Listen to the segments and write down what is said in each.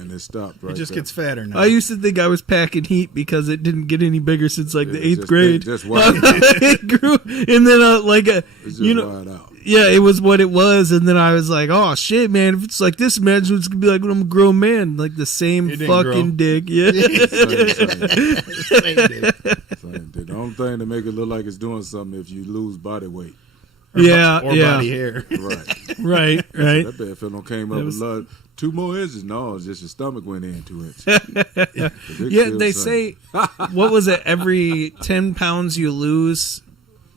And it stopped right It just there. gets fatter now. I used to think I was packing heat because it didn't get any bigger since like the 8th just- grade. That's why It grew, and then it's just you know, wide out. yeah, it was what it was, and then I was like, oh shit, man, if it's like this, imagine what it's gonna be like when I'm a grown man, like the same It didn't fucking grow. dick, yeah. The only thing to make it look like it's doing something if you lose body weight. Yeah, or yeah, body hair. Right. right, right. That bad feeling came up That with was- blood. 2 more inches? No, it's just your stomach went in 2 inches. Yeah, they say, what was it? Every 10 pounds you lose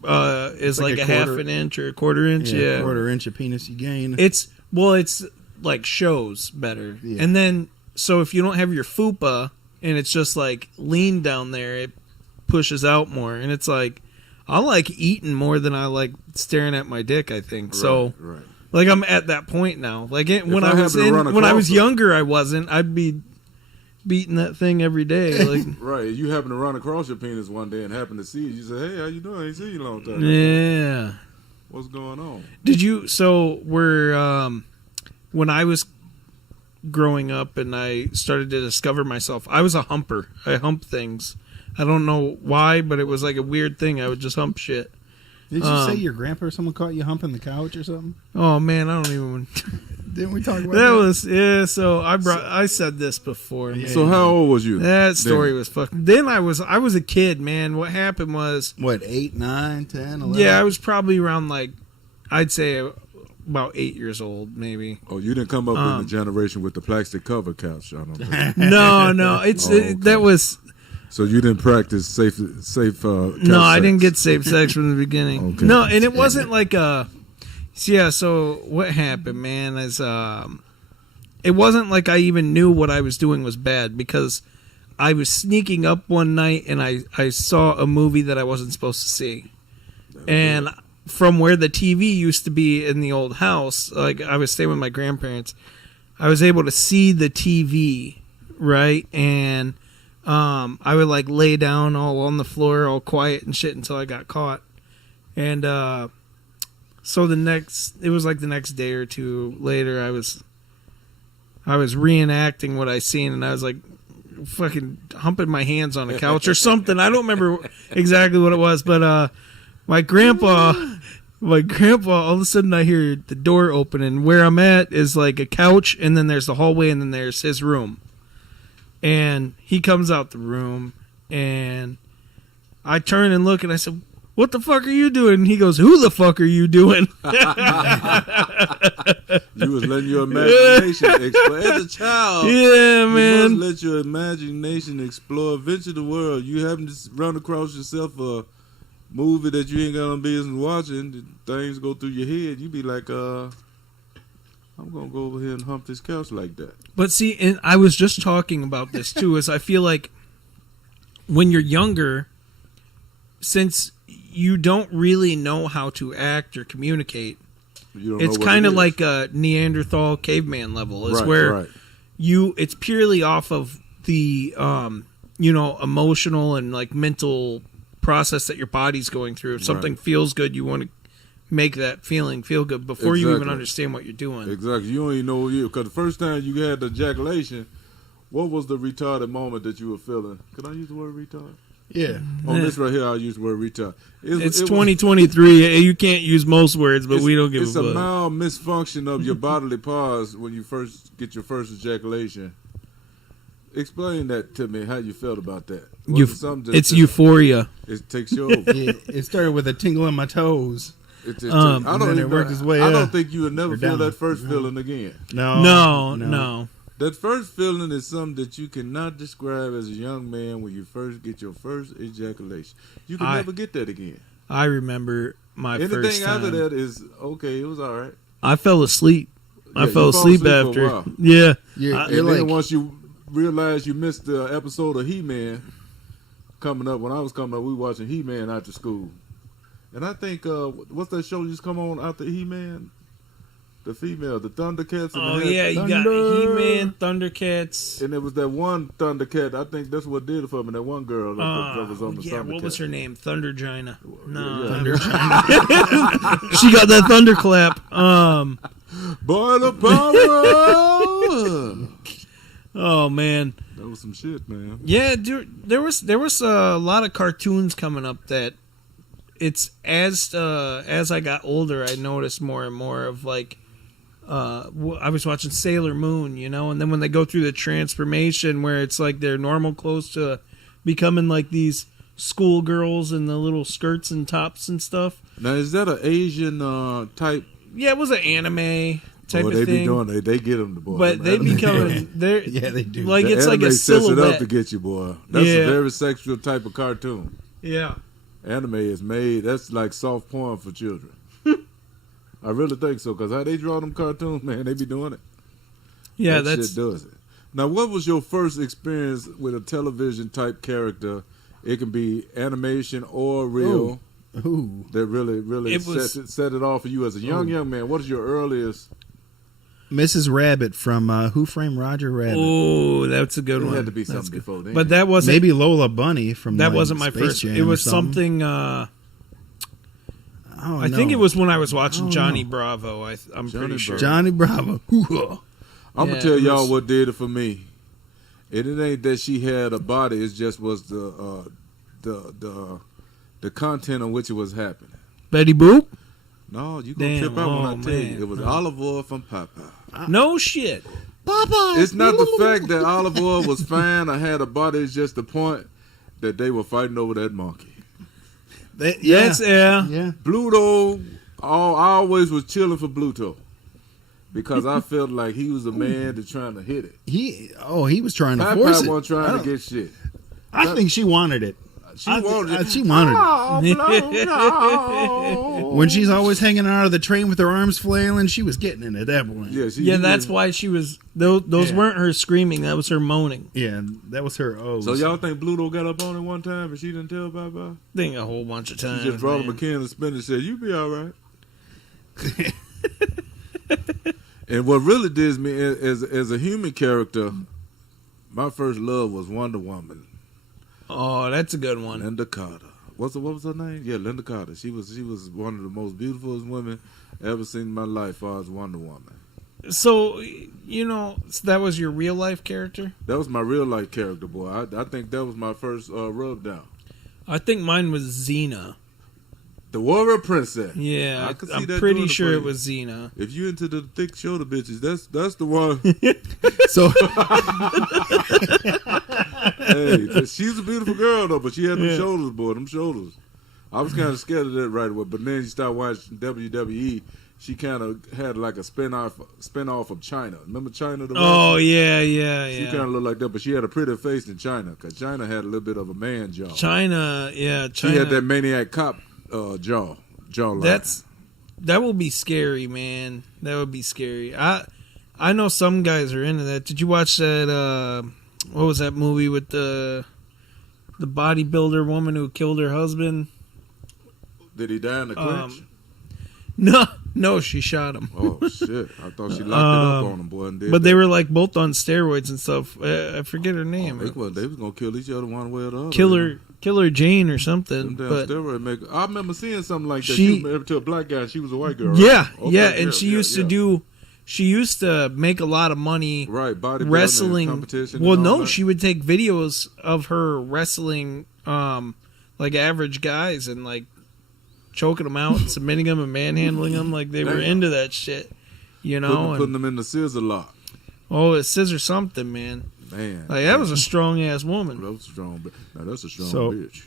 is like like a a half quarter- an inch or a quarter inch. Yeah, A quarter inch of penis you gain. It's like shows better, Yeah. and then so if you don't have your fupa and it's just like lean down there, it pushes out more, and it's like I like eating more than I like staring at my dick. I think so. Right. Like I'm at that point now. Like when I I was happen to run when I was across it- younger, I wasn't. I'd be beating that thing every day. Like Right. You happen to run across your penis one day and happen to see it. You say, hey, how you doing? I ain't seen you in a long time. yeah. What's going on? Did you? So when I was growing up and I started to discover myself, I was a humper. I hump things. I don't know why, but it was like a weird thing. I would just hump shit. Did you say your grandpa or someone caught you humping the couch or something? Oh man, I don't even. Didn't we talk about That that? was So I said this before. Man. So how old was you? That story then? was fucking. Then I was a kid, man. What happened was, What, 8, 9, 10, 11? yeah, I was probably around like, I'd say about 8 years old, maybe. Oh, you didn't come up in the generation with the plastic cover couch, I don't think. No, it's okay. that was. So you didn't practice safe couch No, I didn't sex. get safe sex from the beginning. Okay. No, and it wasn't like so what happened, man, is it wasn't like I even knew what I was doing was bad, because I was sneaking up one night and I saw a movie that I wasn't supposed to see. And from where the TV used to be in the old house, like I was staying with my grandparents, I was able to see the TV, right? And I would like lay down all on the floor, all quiet and shit until I got caught. And so it was like the next day or two later, I was reenacting what I seen, and I was like fucking humping my hands on a couch or something. I don't remember exactly what it was, but my grandpa, all of a sudden I hear the door open, and where I'm at is like a couch, and then there's the hallway, and then there's his room. And he comes out the room, and I turn and look, and I said, "What the fuck are you doing?" And he goes, "Who the fuck are you doing?" You was letting your imagination explore. As a child, Yeah, you man. must let your imagination explore. Venture the world. You happen to run across yourself a movie that you ain't got no business watching. Things go through your head. You be like, I'm going to go over here and hump this couch like that. But see, and I was just talking about this too, is I feel like when you're younger, since you don't really know how to act or communicate, You don't know it's what kind it of is. like a Neanderthal caveman level. Is Right, where right. it's purely off of the emotional and like mental process that your body's going through. If something feels good, you want to make that feeling feel good before you even Exactly. understand what you're doing. Exactly. You don't even know because the first time you had the ejaculation, what was the retarded moment that you were feeling? Can I use the word retard? Yeah. On this right here, I'll use the word retard. It's it was- 2023. You can't use most words, but we don't give It's a a fuck. mild misfunction of your bodily parts when you first get your first ejaculation. Explain that to me, how you felt about that. Was it something It's that euphoria. it takes you over? Yeah, it started with a tingle in my toes. It just Um, I and don't then it even. worked its way I up. don't think you would never Or feel down. that first feeling again. No. That first feeling is something that you cannot describe as a young man when you first get your first ejaculation. You can never get that again. I remember my first Anything time. after that is okay. It was all right. I fell asleep. I Yeah, fell you fall asleep asleep for a after. while. Yeah. You're And then like, once you realize you missed the episode of He-Man coming up, when I was coming up, we were watching He-Man after school. And I think, what's that show used to come on after He-Man? The female, the Thundercats. And Oh the yeah, you got Thunder. He-Man, Thundercats. And it was that one Thundercat. I think that's what did it for me. That one girl that was on the yeah, what was Thundercat. her name? Thundergina. No, Yeah. she got that thunderclap. Boy, the power! Oh man. That was some shit, man. Yeah, dude, there was a lot of cartoons coming up that it's as I got older, I noticed more and more of like I was watching Sailor Moon, you know, and then when they go through the transformation where it's like they're normal clothes to becoming like these schoolgirls in the little skirts and tops and stuff. Now, is that an Asian type? Yeah, it was an anime type of they thing. be doing they get them, the boy. But they becoming they're Yeah, they do. like The it's like a anime sets it up silhouette. to get you, boy. That's Yeah. a very sexual type of cartoon. Yeah. Anime is made. That's like soft porn for children. I really think so, because how they draw them cartoons, man, they be doing it. Yeah, that that's shit does it. Now, what was your first experience with a television type character? It can be animation or real. Ooh. That really It was- set it off for you as a young man. What is your earliest? Mrs. Rabbit from Who Framed Roger Rabbit. oh, that's a good It one. had to be That's something good. before then. But that wasn't Maybe Lola Bunny from that like, wasn't my Space first. Jam It was or something. something. Oh, I think no. it was when I was watching Oh, Johnny no. Bravo. I'm Johnny pretty sure. Bravo. Johnny Bravo. Hoo-ha. I'm Yeah, gonna tell it y'all was- what did it for me. It ain't that she had a body. It just was the content on which it was happening. Betty Boop. No, you gonna Damn, trip out when I oh, tell you. man. It was olive oil from Popeye. No shit. It's not the fact that olive oil was fine or had a body. It's just the point that they were fighting over that monkey. Yes, yeah. Yeah. Bluto, I always was chilling for Bluto because I felt like he was a man that's trying to hit it. He was trying to force Popeye it. wasn't trying to get shit. I think she wanted it. She I wanted it. She wanted it. Oh, no. When she's always hanging out of the train with her arms flailing, she was getting it at that point. Yeah, Yeah, that's why she was. Those Yeah. weren't her screaming. That was her moaning. Yeah, that was her. Oh, So y'all think Bluto got up on it one time and she didn't tell Popeye? I think a whole bunch of times. She just brought him a man. can of spin and said, "You be all right." And what really did me as a human character, my first love was Wonder Woman, Oh, that's a good one. Linda Carter. What was her name? Yeah, Linda Carter. She was one of the most beautiful women I ever seen in my life, as far as Wonder Woman. So, so that was your real life character? That was my real life character, boy. I think that was my first rub down. I think mine was Xena. The Warrior Princess. Yeah, I could see I'm that pretty doing it sure for it you. was Xena. If you into the thick shoulder bitches, that's the one. so Hey, she's a beautiful girl though, but she had them shoulders, boy. Them shoulders. I was kind of scared of that right away, but then you start watching WWE. She kind of had like a spin off of China. Remember China? The Oh, wrestler? yeah. She kind of looked like that, but she had a prettier face than China, because China had a little bit of a man jaw. China. She had that maniac cop jawline. That will be scary, man. That would be scary. I know some guys are into that. Did you watch that? What was that movie with the bodybuilder woman who killed her husband? Did he die in the clinch? No, she shot him. Oh shit! I thought she locked it up on him, boy. And did But they that. were like both on steroids and stuff. I forget her name. They was gonna kill each other one way or the other. Killer Jane or Them something. damn But steroid maker. I remember seeing something like that. She- She was married to a black guy. And she was a white girl. Right? yeah, Okay, yeah, and she used to do. She used to make a lot of money right bodybuilding wrestling. competition. Well, and all no, that. she would take videos of her wrestling, like average guys, and like choking them out, and submitting them, and manhandling them. Like they were Damn. into that shit, putting and them in the scissor lock. it's scissor something, man. Man, Like that was a strong ass woman. that was strong. Now that's a strong So- bitch.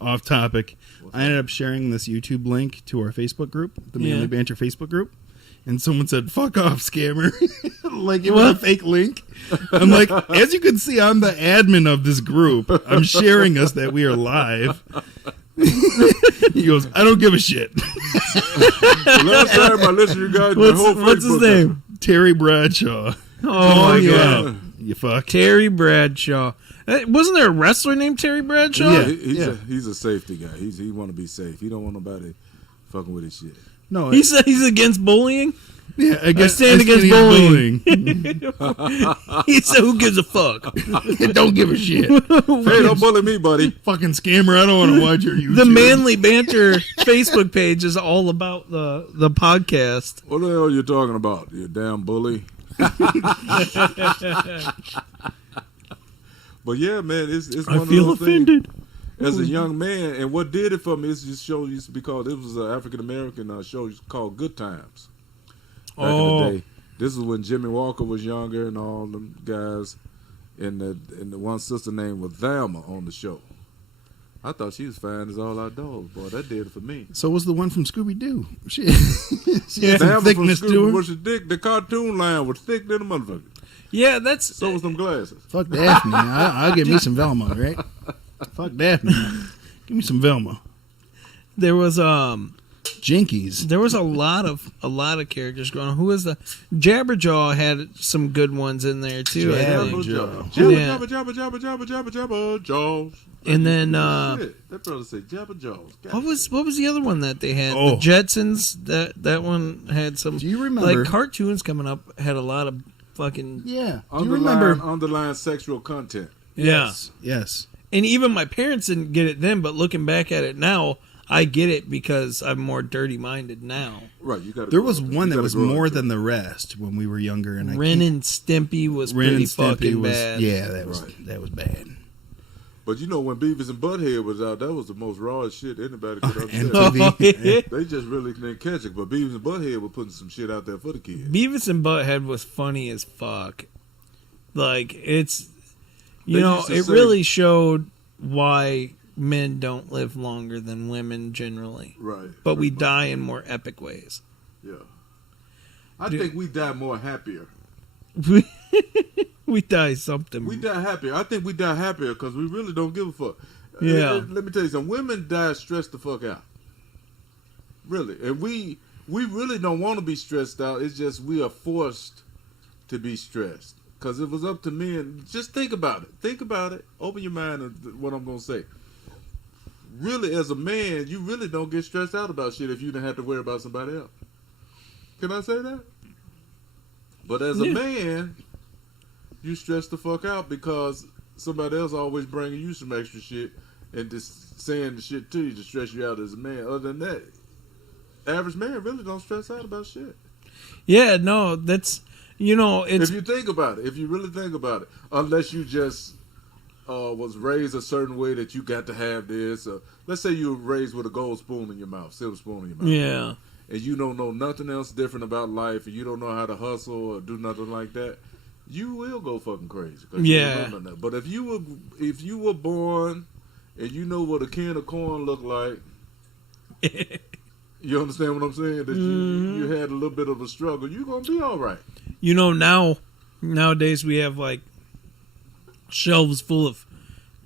off topic. I ended up sharing this YouTube link to our Facebook group, the Manly Yeah. Banter Facebook group, and someone said, "Fuck off, scammer!" Like it was a fake link. I'm like, as you can see, I'm the admin of this group. I'm sharing us that we are live. He goes, "I don't give a shit." The last time I listened to you guys, my whole What's his Facebook- name? Terry Bradshaw. Oh Like, yeah, you fuck. Terry Bradshaw. Wasn't there a wrestler named Terry Bradshaw? Yeah. He's a safety guy. He want to be safe. He don't want nobody fucking with his shit. No, He's against bullying. yeah, I guess stand against bullying. bullying. He said, "Who gives a fuck?" Don't give a shit. Hey, don't bully me, buddy. Fucking scammer, I don't want to watch your YouTube. The Manly Banter Facebook page is all about the podcast. What the hell are you talking about, you damn bully? But yeah, man, it's one I of feel those offended. things. As a young man, and what did it for me is this show used to be called. It was an African American show called Good Times. Back in the day, this is when Jimmy Walker was younger and all them guys, and the one sister named was Thelma on the show. I thought she was fine as all our dogs. Boy, that did it for me. So was the one from Scooby Doo. She had some Thelma thickness from to Scooby her. was thick. The cartoon line was thick than a motherfucker. Yeah, that's So was them glasses. Fuck Daphne. I'll give me some Velma, right? Fuck Daphne. Give me some Velma. there was Jinkies. There was a lot of characters going on. Who was the Jabberjaw had some good ones in there too. I think. Jabba, Yeah. jabba, jabba, jabba, jabba, jabba, jabba, jaws. And then Shit, that brother said jabba jaws. God. what was the other one that they had? Oh. The Jetsons. That one had some. Do you remember? Like cartoons coming up had a lot of fucking Yeah. Do you remember? Underlying sexual content. yeah. Yes. And even my parents didn't get it then, but looking back at it now, I get it because I'm more dirty minded now. Right, you got. There was one that was more than the rest when we were younger, and Ren and Stimpy was Ren pretty and Stimpy fucking was bad. yeah, Right. that was bad. But you know when Beavis and Butthead was out, that was the most rawest shit anybody could understand. Oh, yeah. They just really didn't catch it. But Beavis and Butthead were putting some shit out there for the kids. Beavis and Butthead was funny as fuck. Like it's, They you know, used to it say- really showed why men don't live longer than women generally, Right. but we die in more epic ways. Yeah. I Dude. think we die more happier. We die something. We die happier. I think we die happier because we really don't give a fuck. Yeah. Let me tell you something. Women die stressed the fuck out. Really. And we really don't want to be stressed out. It's just we are forced to be stressed. Because it was up to me. And just think about it. Think about it. Open your mind to what I'm going to say. Really, as a man, you really don't get stressed out about shit if you didn't have to worry about somebody else. Can I say that? But as a Yeah. man, you stress the fuck out because somebody else always bringing you some extra shit and just saying the shit to you to stress you out as a man. Other than that, average man really don't stress out about shit. Yeah, no, that's, you know, it's If you think about it, if you really think about it, unless you just was raised a certain way that you got to have this. Let's say you were raised with a gold spoon in your mouth, silver spoon in your mouth. yeah. And you don't know nothing else different about life, and you don't know how to hustle or do nothing like that, you will go fucking crazy. 'Cause you Yeah. don't know nothing else. But if you were born and you know what a can of corn looked like, you understand what I'm saying? That you had a little bit of a struggle, you're gonna be all right. You know, nowadays we have like shelves full of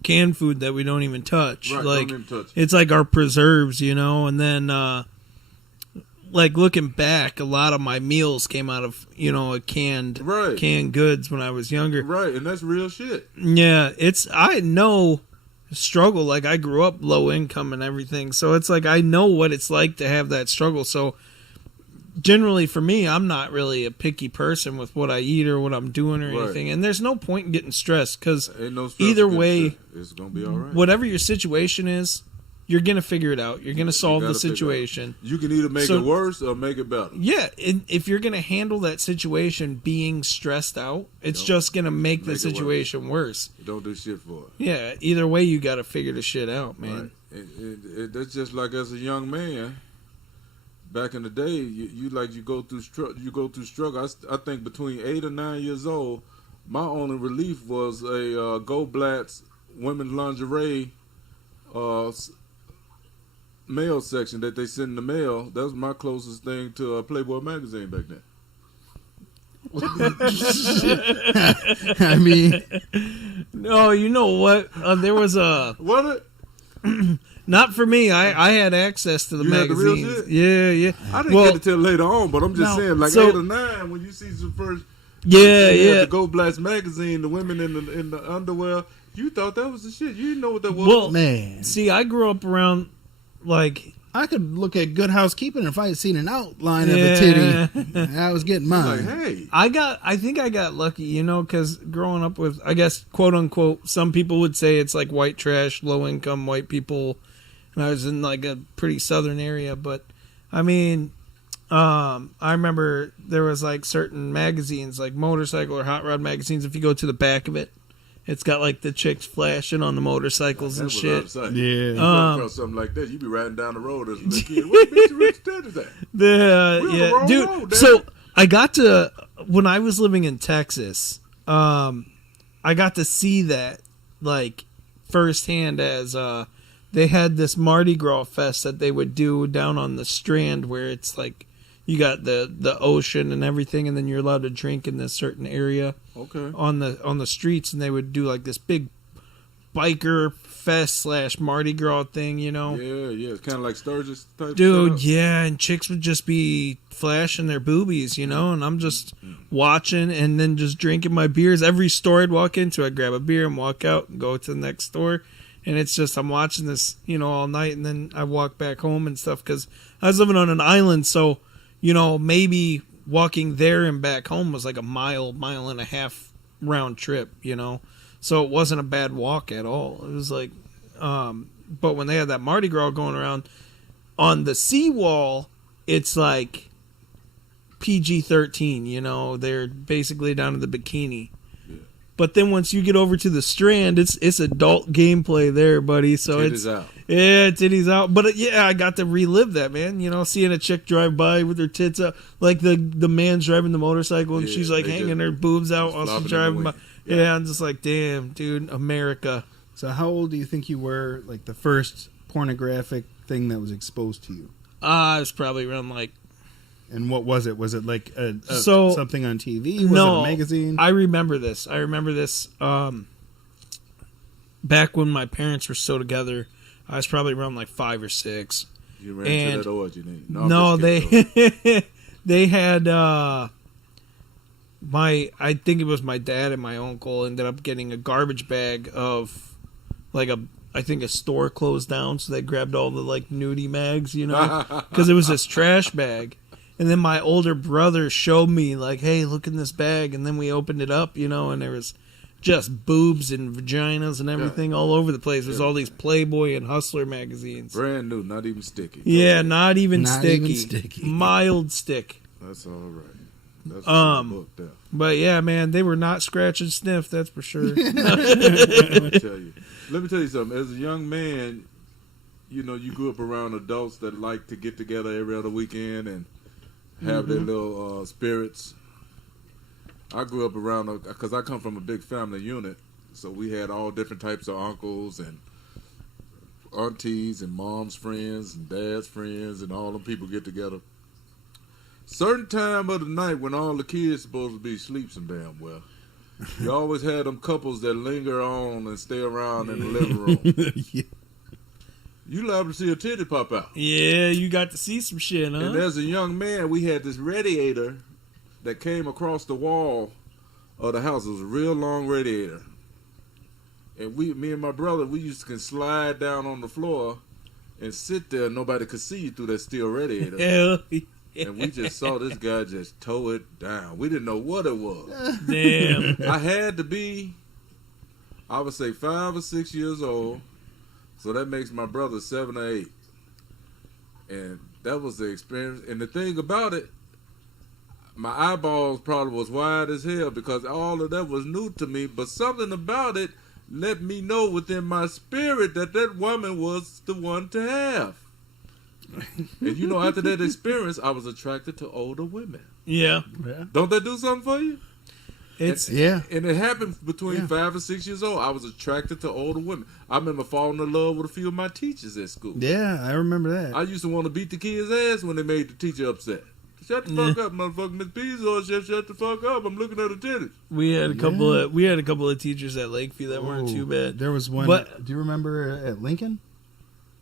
canned food that we don't even touch. Right, Like don't even touch it. it's like our preserves, you know, and then like looking back, a lot of my meals came out of, you know, canned goods when I was younger. Right, and that's real shit. Yeah, I know struggle. Like I grew up low income and everything, so it's like I know what it's like to have that struggle. So generally for me, I'm not really a picky person with what I eat or what I'm doing or Right. anything, and there's no point in getting stressed because Ain't no stress either against way, shit. It's gonna be all right. whatever your situation is, you're gonna figure it out. You're gonna solve the gotta figure it out. situation. You can either make So- it worse or make it better. Yeah, and if you're gonna handle that situation being stressed out, it's Yep. just gonna make the Make it worse. situation worse. Don't do shit for it. Yeah, either way, you got to figure the shit out, man. Right. That's just like as a young man. Back in the day, you go through struggle. I think between 8 or 9 years old, my only relief was a Go-Blatz women's lingerie mail section that they sent in the mail. That was my closest thing to Playboy magazine back then. I mean, No, you know what? There was a What? not for me. I had access to the You had the real magazines. shit? Yeah, yeah. I didn't Well, get it till later on, but I'm just No, saying, like so- 8 or 9, when you see the first, yeah, they had yeah. the Go-Blatz magazine, the women in the underwear, you thought that was the shit. You didn't know what that was. Well, man, see, I grew up around like I could look at Good Housekeeping if I had seen an outline of a Yeah. titty. I was getting like, mine. hey, I think I got lucky, you know, because growing up with, I guess, quote unquote, some people would say it's like white trash, low income white people, and I was in like a pretty southern area, but I mean, I remember there was like certain magazines, like motorcycle or hot rod magazines. If you go to the back of it, it's got like the chicks flashing on the motorcycles and shit. Yeah. Yeah. Across something like that, you be riding down the road as a little kid. What bitch rich dad is that? Yeah, wrong dude. road, damn So it. I got to when I was living in Texas, I got to see that like firsthand as they had this Mardi Gras fest that they would do down on the Strand, where it's like you got the ocean and everything, and then you're allowed to drink in this certain area Okay. on the streets, and they would do like this big biker fest / Mardi Gras thing, you know. Yeah. It's kind of like Sturgis type. Dude, setup. yeah, and chicks would just be flashing their boobies, you know, and I'm just watching and then just drinking my beers. Every store I'd walk into, I'd grab a beer and walk out and go to the next store. And it's just, I'm watching this, you know, all night, and then I walk back home and stuff, because I was living on an island, so, you know, maybe walking there and back home was like a mile and a half round trip, you know. So it wasn't a bad walk at all. It was like, but when they had that Mardi Gras going around on the seawall, it's like PG-13, you know. They're basically down to the bikini. Yeah. But then once you get over to the Strand, it's adult gameplay there, buddy. So Titties out. Yeah, titties out. But yeah, I got to relive that, man. You know, seeing a chick drive by with her tits out, like the man's driving the motorcycle and Yeah, she's like they hanging just- her boobs out just while flopping she's in the driving by. wind. Yeah, I'm just like, damn, dude, America. So how old do you think you were, like, the first pornographic thing that was exposed to you? I was probably around like. And what was it? Was it like So- something on TV? Was No, it a magazine? I remember this. Back when my parents were still together, I was probably around like 5 or 6. You ran And- to that orgy, didn't you? No, I'm just kidding, though. they had I think it was my dad and my uncle ended up getting a garbage bag of like I think a store closed down, so they grabbed all the like nudie mags, you know, because it was this trash bag. And then my older brother showed me like, hey, look in this bag, and then we opened it up, you know, and there was just boobs and vaginas and everything all over the place. There's all these Playboy and Hustler magazines. Brand new, not even sticky. Yeah, not even Not sticky. even sticky. Mild stick. That's all right. That's book there. But yeah, man, they were not scratch and sniff, that's for sure. Let me tell you something. As a young man, you know, you grew up around adults that like to get together every other weekend and have their little spirits. I grew up around, because I come from a big family unit, so we had all different types of uncles and aunties and mom's friends and dad's friends, and all them people get together. Certain time of the night when all the kids supposed to be asleep some damn well, you always had them couples that linger on and stay around in the living room. Yeah. You liable to see a titty pop out. Yeah, you got to see some shit, huh? And as a young man, we had this radiator that came across the wall of the house. It was a real long radiator. And me and my brother, we used to slide down on the floor and sit there. Nobody could see you through that steel radiator. Hell yeah. And we just saw this guy just tow it down. We didn't know what it was. Damn. I had to be, I would say 5 or 6 years old. So that makes my brother 7 or 8. And that was the experience. And the thing about it, my eyeballs probably was wide as hell because all of that was new to me. But something about it let me know within my spirit that that woman was the one to have. And you know, after that experience, I was attracted to older women. Yeah. Don't that do something for you? It's Yeah. And it happened between Yeah. 5 and 6 years old. I was attracted to older women. I remember falling in love with a few of my teachers at school. Yeah, I remember that. I used to want to beat the kids' ass when they made the teacher upset. Shut the fuck up, motherfucker, Miss Beazor. Shut the fuck up. I'm looking at the titties. we had a couple of teachers at Lakeview that weren't too bad. There was one. But- Do you remember at Lincoln?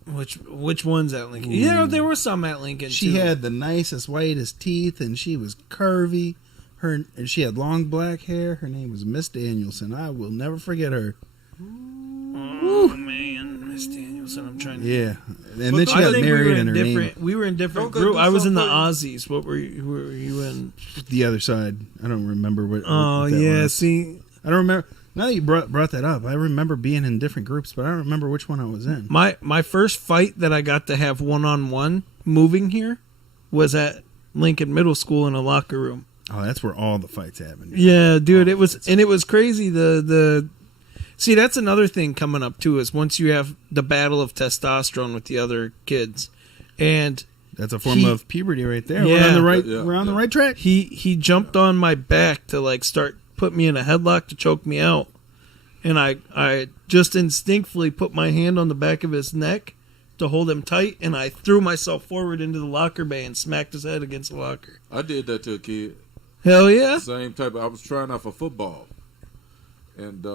Which ones at Lincoln? Yeah, there were some at Lincoln She too. had the nicest whitest teeth, and she was curvy. And she had long black hair. Her name was Miss Danielson. I will never forget her. Oh man, Miss Danielson. I'm trying to. Yeah, and then she I got think married, we were and in her different. name We were in different Don't they group. do I was in the something- Aussies. What were you in? the other side. I don't remember what. Oh what that yeah, was. see, I don't remember. Now that you brought that up, I remember being in different groups, but I don't remember which one I was in. my first fight that I got to have 1-on-1 moving here was at Lincoln Middle School in a locker room. Oh, that's where all the fights happen. Yeah, dude, it was crazy. The see, that's another thing coming up too. Is once you have the battle of testosterone with the other kids, and that's a form of puberty right there. Yeah. We're on the right track. He jumped on my back to like start put me in a headlock to choke me out, and I just instinctively put my hand on the back of his neck to hold him tight, and I threw myself forward into the locker bay and smacked his head against the locker. I did that to a kid. Hell yeah! Same type. I was trying out for football, and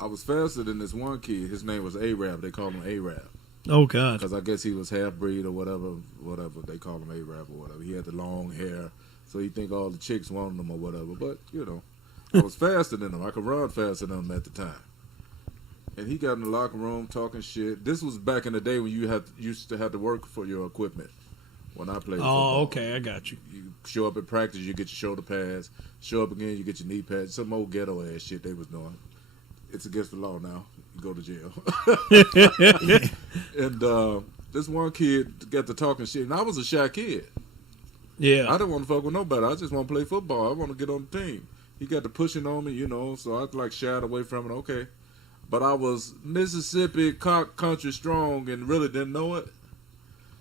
I was faster than this one kid. His name was Arab. They called him Arab. Oh God! Because I guess he was half breed or whatever they call him Arab or whatever. He had the long hair, so you think all the chicks wanted him or whatever. But you know, I was faster than him. I could run faster than him at the time. And he got in the locker room talking shit. This was back in the day when you used to have to work for your equipment. When I played football. Oh, okay, I got you. You show up at practice, you get your shoulder pads. Show up again, you get your knee pads. Some old ghetto ass shit they was doing. It's against the law now. You go to jail. And this one kid got to talking shit, and I was a shy kid. Yeah. I didn't want to fuck with nobody. I just want to play football. I want to get on the team. He got to pushing on me, you know, so I like shied away from it. Okay. But I was Mississippi country strong and really didn't know it.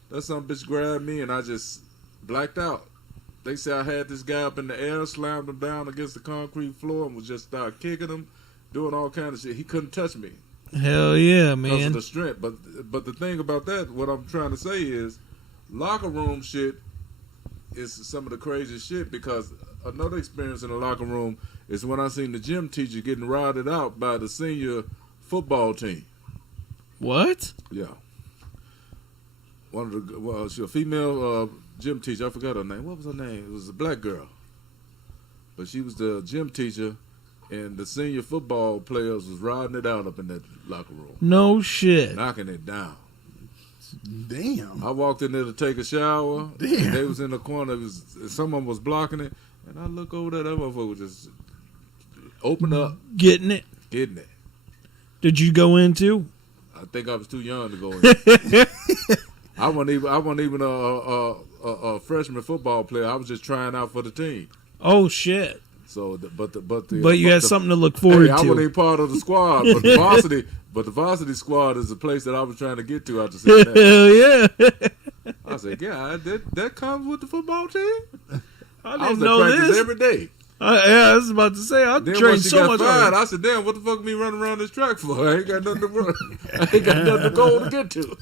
That some bitch grabbed me and I just blacked out. They say I had this guy up in the air, slammed him down against the concrete floor and was just start kicking him, doing all kinds of shit. He couldn't touch me. Hell yeah, Because man. of the strength. But the thing about that, what I'm trying to say is, locker room shit is some of the craziest shit, because another experience in the locker room is when I seen the gym teacher getting routed out by the senior football team. What? Yeah. She was a female gym teacher. I forgot her name. What was her name? It was a black girl. But she was the gym teacher, and the senior football players was riding it out up in that locker room. No shit. Knocking it down. Damn. I walked in there to take a shower. Damn. They was in the corner. Someone was blocking it. And I look over there. That motherfucker just opened up. Getting it. Did you go in too? I think I was too young to go in. I wasn't even a freshman football player. I was just trying out for the team. Oh shit! So, but you had something to look forward to. I wasn't even part of the squad, but the varsity squad is the place that I was trying to get to after seeing that. Hell yeah! I said, yeah, that comes with the football team. I was didn't know at practice this every day. Yeah, I was about to say I Then trained once she so got much. fired, I said, damn, what the fuck me running around this track for? I ain't got nothing to run. I ain't got nothing to go to get to.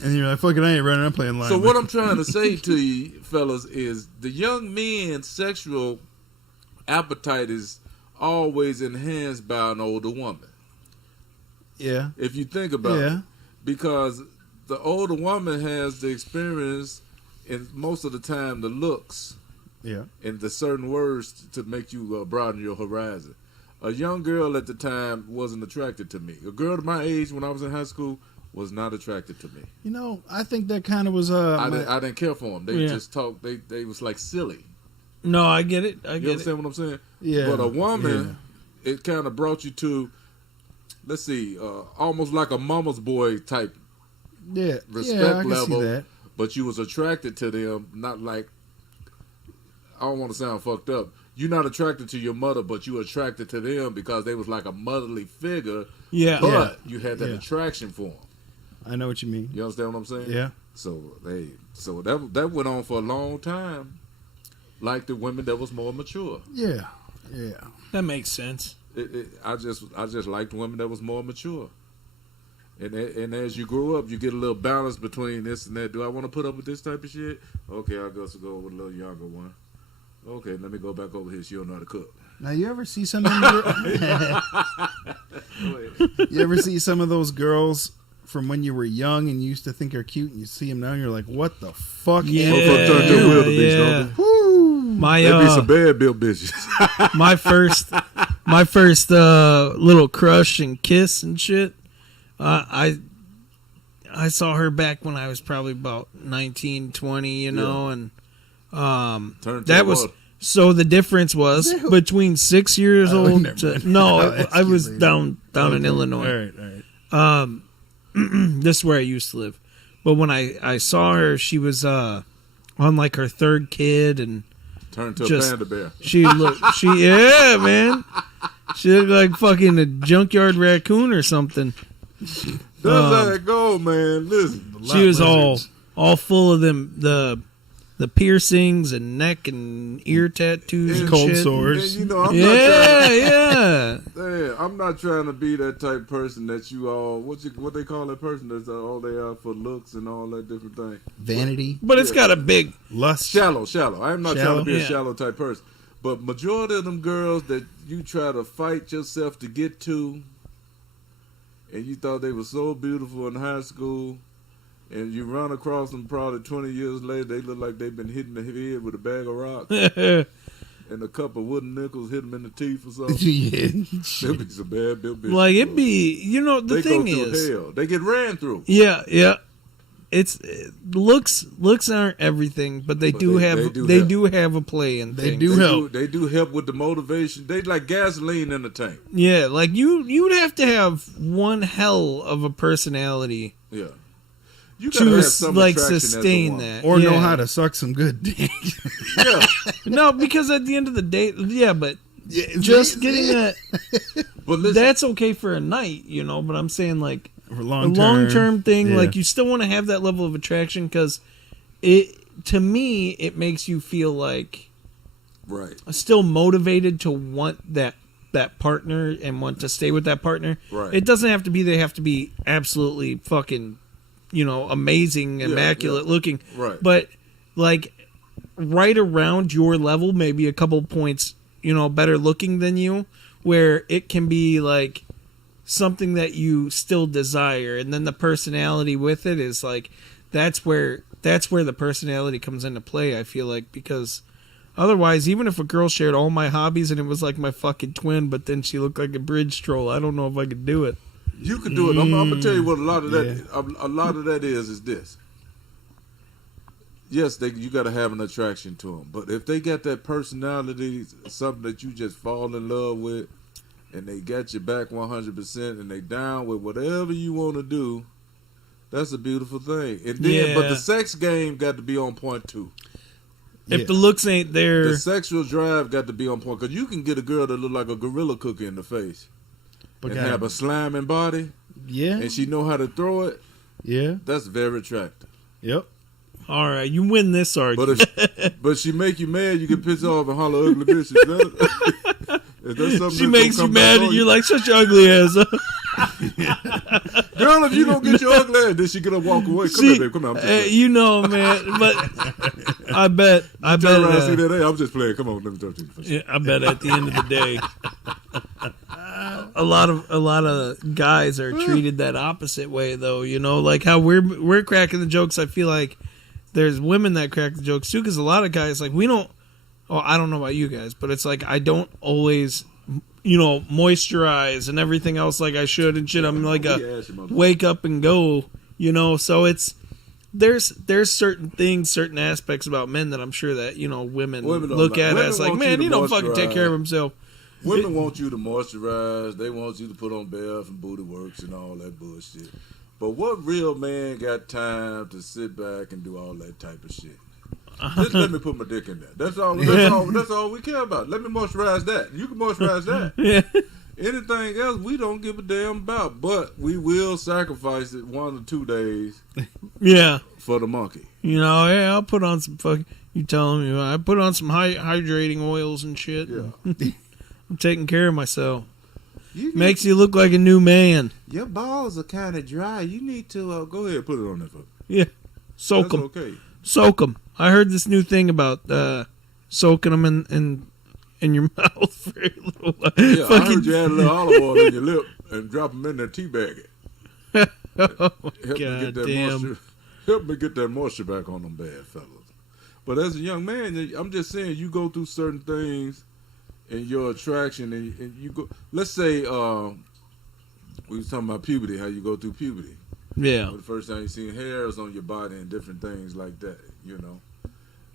And you're like, fucking, I ain't running. I'm playing live. So what I'm trying to say to you fellas is the young man's sexual appetite is always enhanced by an older woman. Yeah. If you think about it. Because the older woman has the experience and most of the time the looks. Yeah. And the certain words to make you broaden your horizon. A young girl at the time wasn't attracted to me. A girl of my age when I was in high school was not attracted to me. You know, I think that kind of was I didn't care for them. They just talked. They was like silly. No, I get it. You understand what I'm saying? Yeah. But a woman, it kind of brought you to, let's see, almost like a mama's boy type. Yeah. Respect I can level. see that. But you was attracted to them, not like. I don't want to sound fucked up. You're not attracted to your mother, but you attracted to them because they was like a motherly figure. Yeah. But you had that attraction for them. I know what you mean. You understand what I'm saying? Yeah. So that went on for a long time. Like the women that was more mature. Yeah. Yeah. That makes sense. I just liked women that was more mature. And as you grow up, you get a little balance between this and that. Do I want to put up with this type of shit? Okay, I'll go with a little younger one. Okay, let me go back over here. She don't know how to cook. Now, you ever see some of you ever see some of those girls from when you were young and you used to think are cute, and you see them now and you're like, what the fuck? Yeah, Turned your wildebeest, don't they? Woo. My They be some bad built bitches. my first little crush and kiss and shit. I saw her back when I was probably about 19, 20, you know, and that was so the difference was between 6 years old to I was down in Illinois. All right. This is where I used to live. But when I saw her, she was on like her third kid, and Turned to just- a panda bear. yeah, man. She looked like fucking a junkyard raccoon or something. That's how it go, man. Listen. She was lizards. all full of them the piercings and neck and ear tattoos and Cold shit. sores. And, you know, I'm not trying to be that type of person that you all what they call that person that's all they are for looks and all that different thing. Vanity, But it's got a big lust. Shallow. I am not trying to be Yeah. a shallow type person. But majority of them girls that you try to fight yourself to get to, and you thought they were so beautiful in high school, and you run across them probably 20 years later, they look like they've been hitting the head with a bag of rocks and a couple of wooden nickels hit them in the teeth or something. Yeah. They'll be some bad bitches. like it be, you know, the they thing go through is, hell. They get ran through. yeah. It's looks aren't everything, but they But do they have do they help. do have a play in They things. do help. They do help with the motivation. They like gasoline in the tank. Yeah, like you'd have to have one hell of a personality Yeah. You gotta to have some like attraction as a sustain woman. that, Or know Yeah. how to suck some good dick. Yeah. No, because at the end of the day, yeah, but Yeah, just getting that But listen, that's okay for a night, you know. But I'm saying like for a long long term thing, yeah. like you still want to have that level of attraction because it to me it makes you feel like right. still motivated to want that partner and want to stay with that partner. Right. It doesn't have to be they have to be absolutely fucking, you know, amazing, immaculate looking. Right. But like right around your level, maybe a couple points, you know, better looking than you, where it can be like something that you still desire, and then the personality with it is like that's where the personality comes into play, I feel like, because otherwise, even if a girl shared all my hobbies and it was like my fucking twin, but then she looked like a bridge troll, I don't know if I could do it. You can do it. I'm gonna tell you what a lot of that a lot of that is this. Yes, you got to have an attraction to them, but if they got that personality, something that you just fall in love with, and they got your back 100%, and they down with whatever you want to do, that's a beautiful thing. And then, but Yeah. the sex game got to be on point too. If the looks ain't there, The sexual drive got to be on point because you can get a girl that look like a gorilla cookie in the face But and God, have a slamming body, yeah, and she know how to throw it. yeah, That's very attractive. yep. all right, you win this argument. But she make you mad, you get pissed off and holler ugly bitch. Is that something She that's makes gonna you come mad, back and on you're like, "Shut your ugly ass up." girl, if you don't get your ugly ass, then she gonna walk away. Come here, babe. Come on. I'm just playing. You know, man. But I bet. Turn around and see that. Hey, I'm just playing. Come on, let me talk to you. Yeah, I bet at the end of the day, a lot of guys are treated that opposite way, though. You know, like how we're cracking the jokes. I feel like there's women that crack the jokes too, because a lot of guys like we don't. Oh, I don't know about you guys, but it's like I don't always, you know, moisturize and everything else like I should and shit. I'm like a wake up and go, you know. So it's there's certain things, certain aspects about men that I'm sure that, you know, women Women don't look like- at women as like, want you man, to he don't fucking take moisturize. care of himself. Women want you to moisturize. They want you to put on bath and booty works and all that bullshit. But what real man got time to sit back and do all that type of shit? Just let me put my dick in there. That's all. That's all we care about. Let me moisturize that. You can moisturize that. Yeah. Anything else, we don't give a damn about. But we will sacrifice it 1 or 2 days Yeah. for the monkey. You know, yeah, I'll put on some fucking. You tell him, I put on some hydrating oils and shit. Yeah. I'm taking care of myself. You Makes you look like a new man. your balls are kind of dry. You need to go ahead and put it on there. Yeah. Soak That's them. okay. Soak them. I heard this new thing about soaking them in your mouth for a little while. Yeah, I heard you add a little olive oil in your lip and drop them in there, teabag it. Oh, Help me get that damn. moisture. Help me get that moisture back on them bad fellas. But as a young man, I'm just saying you go through certain things in your attraction, and you go. Let's say we was talking about puberty, how you go through puberty. Yeah. The first time you seen hairs on your body and different things like that, you know.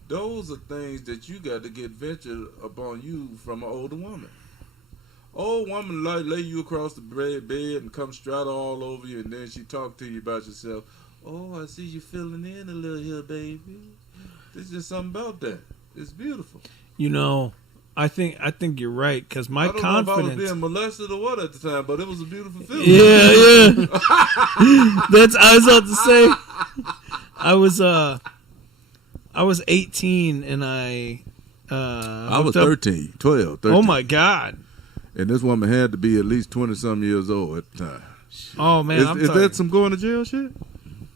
Those are things that you got to get ventured upon you from an older woman. Old woman lay you across the bed and come strut all over you, and then she talk to you about yourself. Oh, I see you filling in a little here, baby. There's just something about that. It's beautiful. You know, I think you're right because my I don't know if I was confidence. being molested or what at the time, but it was a beautiful feeling. Yeah. That's I was about to say. I was 18 and I was hooked up- 13, 12, 13. Oh my god. And this woman had to be at least 20-some years old at the time. Oh man, Is that some going to jail shit?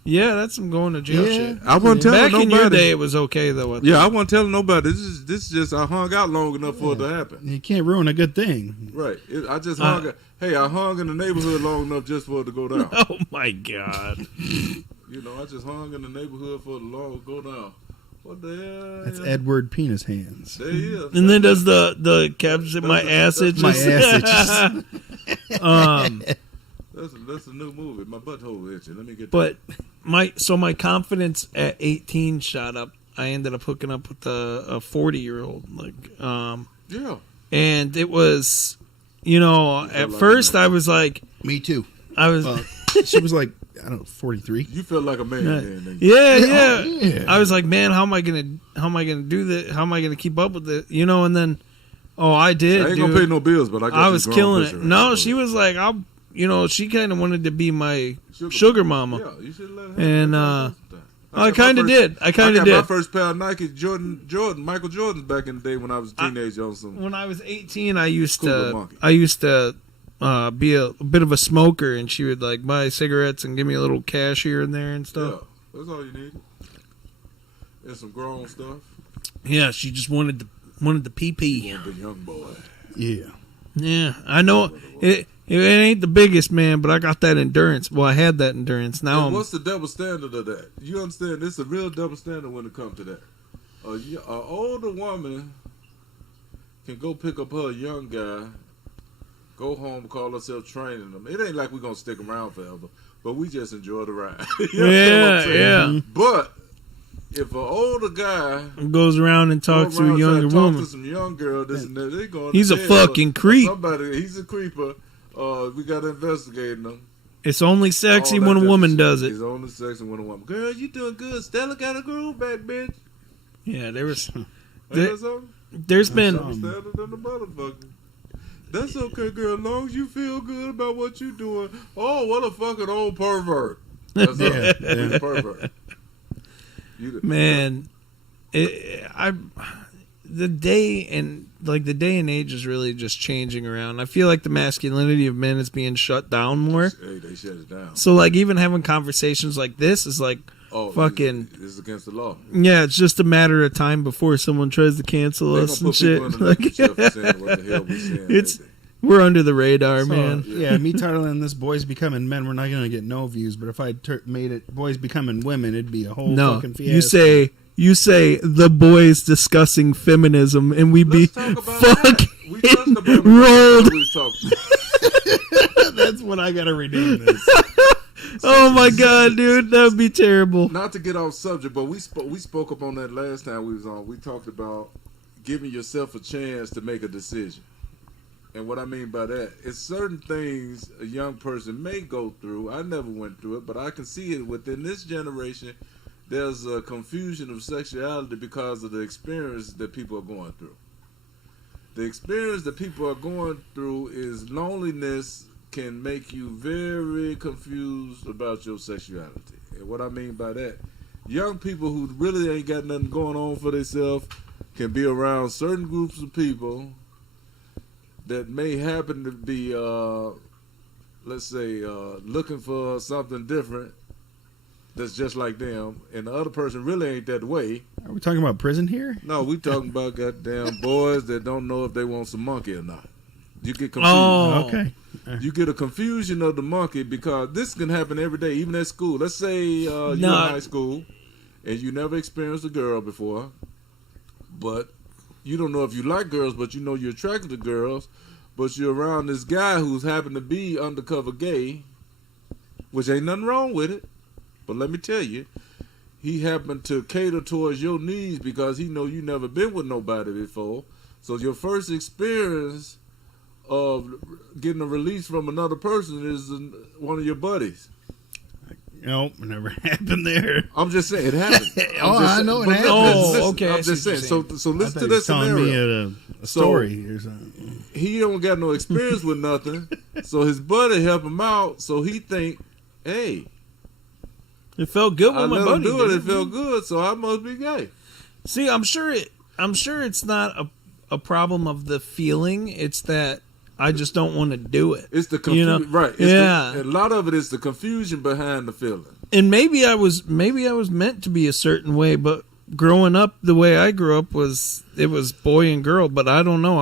Yeah, that's some going to jail shit. I wasn't telling Back nobody. in your day, it was okay though. I wasn't telling nobody. This is just I hung out long enough for it to happen. You can't ruin a good thing. Right. I just hung. I hung in the neighborhood long enough just for it to go down. Oh my god. You know, I just hung in the neighborhood for the law to go down. What the hell? That's Edward Penis Hands. There he is. And then does the caption my ass itches? My ass itches. That's a new movie. My butthole itching. Let me get. But my confidence at 18 shot up. I ended up hooking up with a 40-year-old. Yeah. And it was, at first I was like, Me too. I was, She was like, I don't know, 43. You felt like a man then. didn't you? yeah. Yeah. I was like, man, how am I gonna do that? How am I gonna keep up with it? And then, I did. I ain't gonna dude. pay no bills, but I got I you was grown killing it. pussy. No, she was like, she kind of wanted to be my sugar mama. Yeah, you should let her. And I got kind of my first- did. I kind of got did. my first pair of Nike Michael Jordans back in the day when I was a teenager on some. When I was 18, I used Cougar to monkey. be a bit of a smoker, and she would like buy cigarettes and give me a little cash here and there and Yeah, stuff. that's all you need. And some grown stuff. Yeah, she just wanted the pee. The young boy. Yeah. Yeah, I know it ain't the biggest, man, but I got that endurance. Well, I had that endurance. Now And what's the double standard of that? You understand? This is a real double standard when it comes to that. An older woman can go pick up her young guy, go home, call herself training them. It ain't like we're gonna stick around forever, but we just enjoy the ride. You understand what I'm saying? yeah. But if an older guy Goes around and talks to a younger talk woman. to some young girl, this and that, they going. He's to a jail. fucking creep. He's a creeper. We got to investigate him. It's only sexy All that when a different woman shit. does it. He's only sexy when a woman. Girl, you doing good. Stella got a groove back, bitch. Yeah, there was. Ain't There- that something? There's been. Stella than the motherfucker. That's okay, girl. As long as you feel good about what you doing. Oh, what a fucking old pervert. That's Yeah, He's yeah. a pervert. Man, the day and age is really just changing around. I feel like the masculinity of men is being shut down more. Hey, they shut it down. So like even having conversations like this is like fucking. This is against the law. Yeah, it's just a matter of time before someone tries to cancel They us gonna and put shit. people in the Like, lecture for saying what the hell we saying. It's- lately. we're under the radar, So, man. yeah, me titling this "Boys Becoming Men," we're not going to get no views. But if I made it "Boys Becoming Women," it'd be a whole No, fucking fiasco. you say the boys discussing feminism, and we be Let's talk about that. fucking We touched upon it. rolled. We talked. That's what I got to rename this. Oh my god, dude, that would be terrible. Not to get off subject, but we spoke up on that last time we was on. We talked about giving yourself a chance to make a decision. And what I mean by that is certain things a young person may go through. I never went through it, but I can see it within this generation. There's a confusion of sexuality because of the experience that people are going through. The experience that people are going through is loneliness can make you very confused about your sexuality. And what I mean by that, young people who really ain't got nothing going on for themselves can be around certain groups of people that may happen to be, let's say, looking for something different that's just like them, and the other person really ain't that way. Are we talking about prison here? No, we talking about goddamn boys that don't know if they want some monkey or not. You get confused. Oh, Okay. You get a confusion of the monkey because this can happen every day, even at school. Let's say you're in high school and you never experienced a girl before, but you don't know if you like girls, but you know you're attracted to girls, but you're around this guy who's happened to be undercover gay, which ain't nothing wrong with it. But let me tell you, he happened to cater towards your needs because he know you never been with nobody before. So your first experience of getting a release from another person is one of your buddies. Nope, never happened there. I'm just saying it happened. I know it happened. Oh, okay, I I'm see just what saying. you're So I listen thought to you this was telling scenario. me a story or something. He don't got no experience with nothing, so his buddy help him out. So he think, hey, It felt good I when my let him buddy do it. did It felt good, so I must be gay. See, I'm sure it's not a problem of the feeling. It's that I just don't want to do it. It's the You know? confusion, right? It's Yeah. a lot of it is the confusion behind the feeling. And maybe I was meant to be a certain way, but growing up the way I grew up was boy and girl. But I don't know.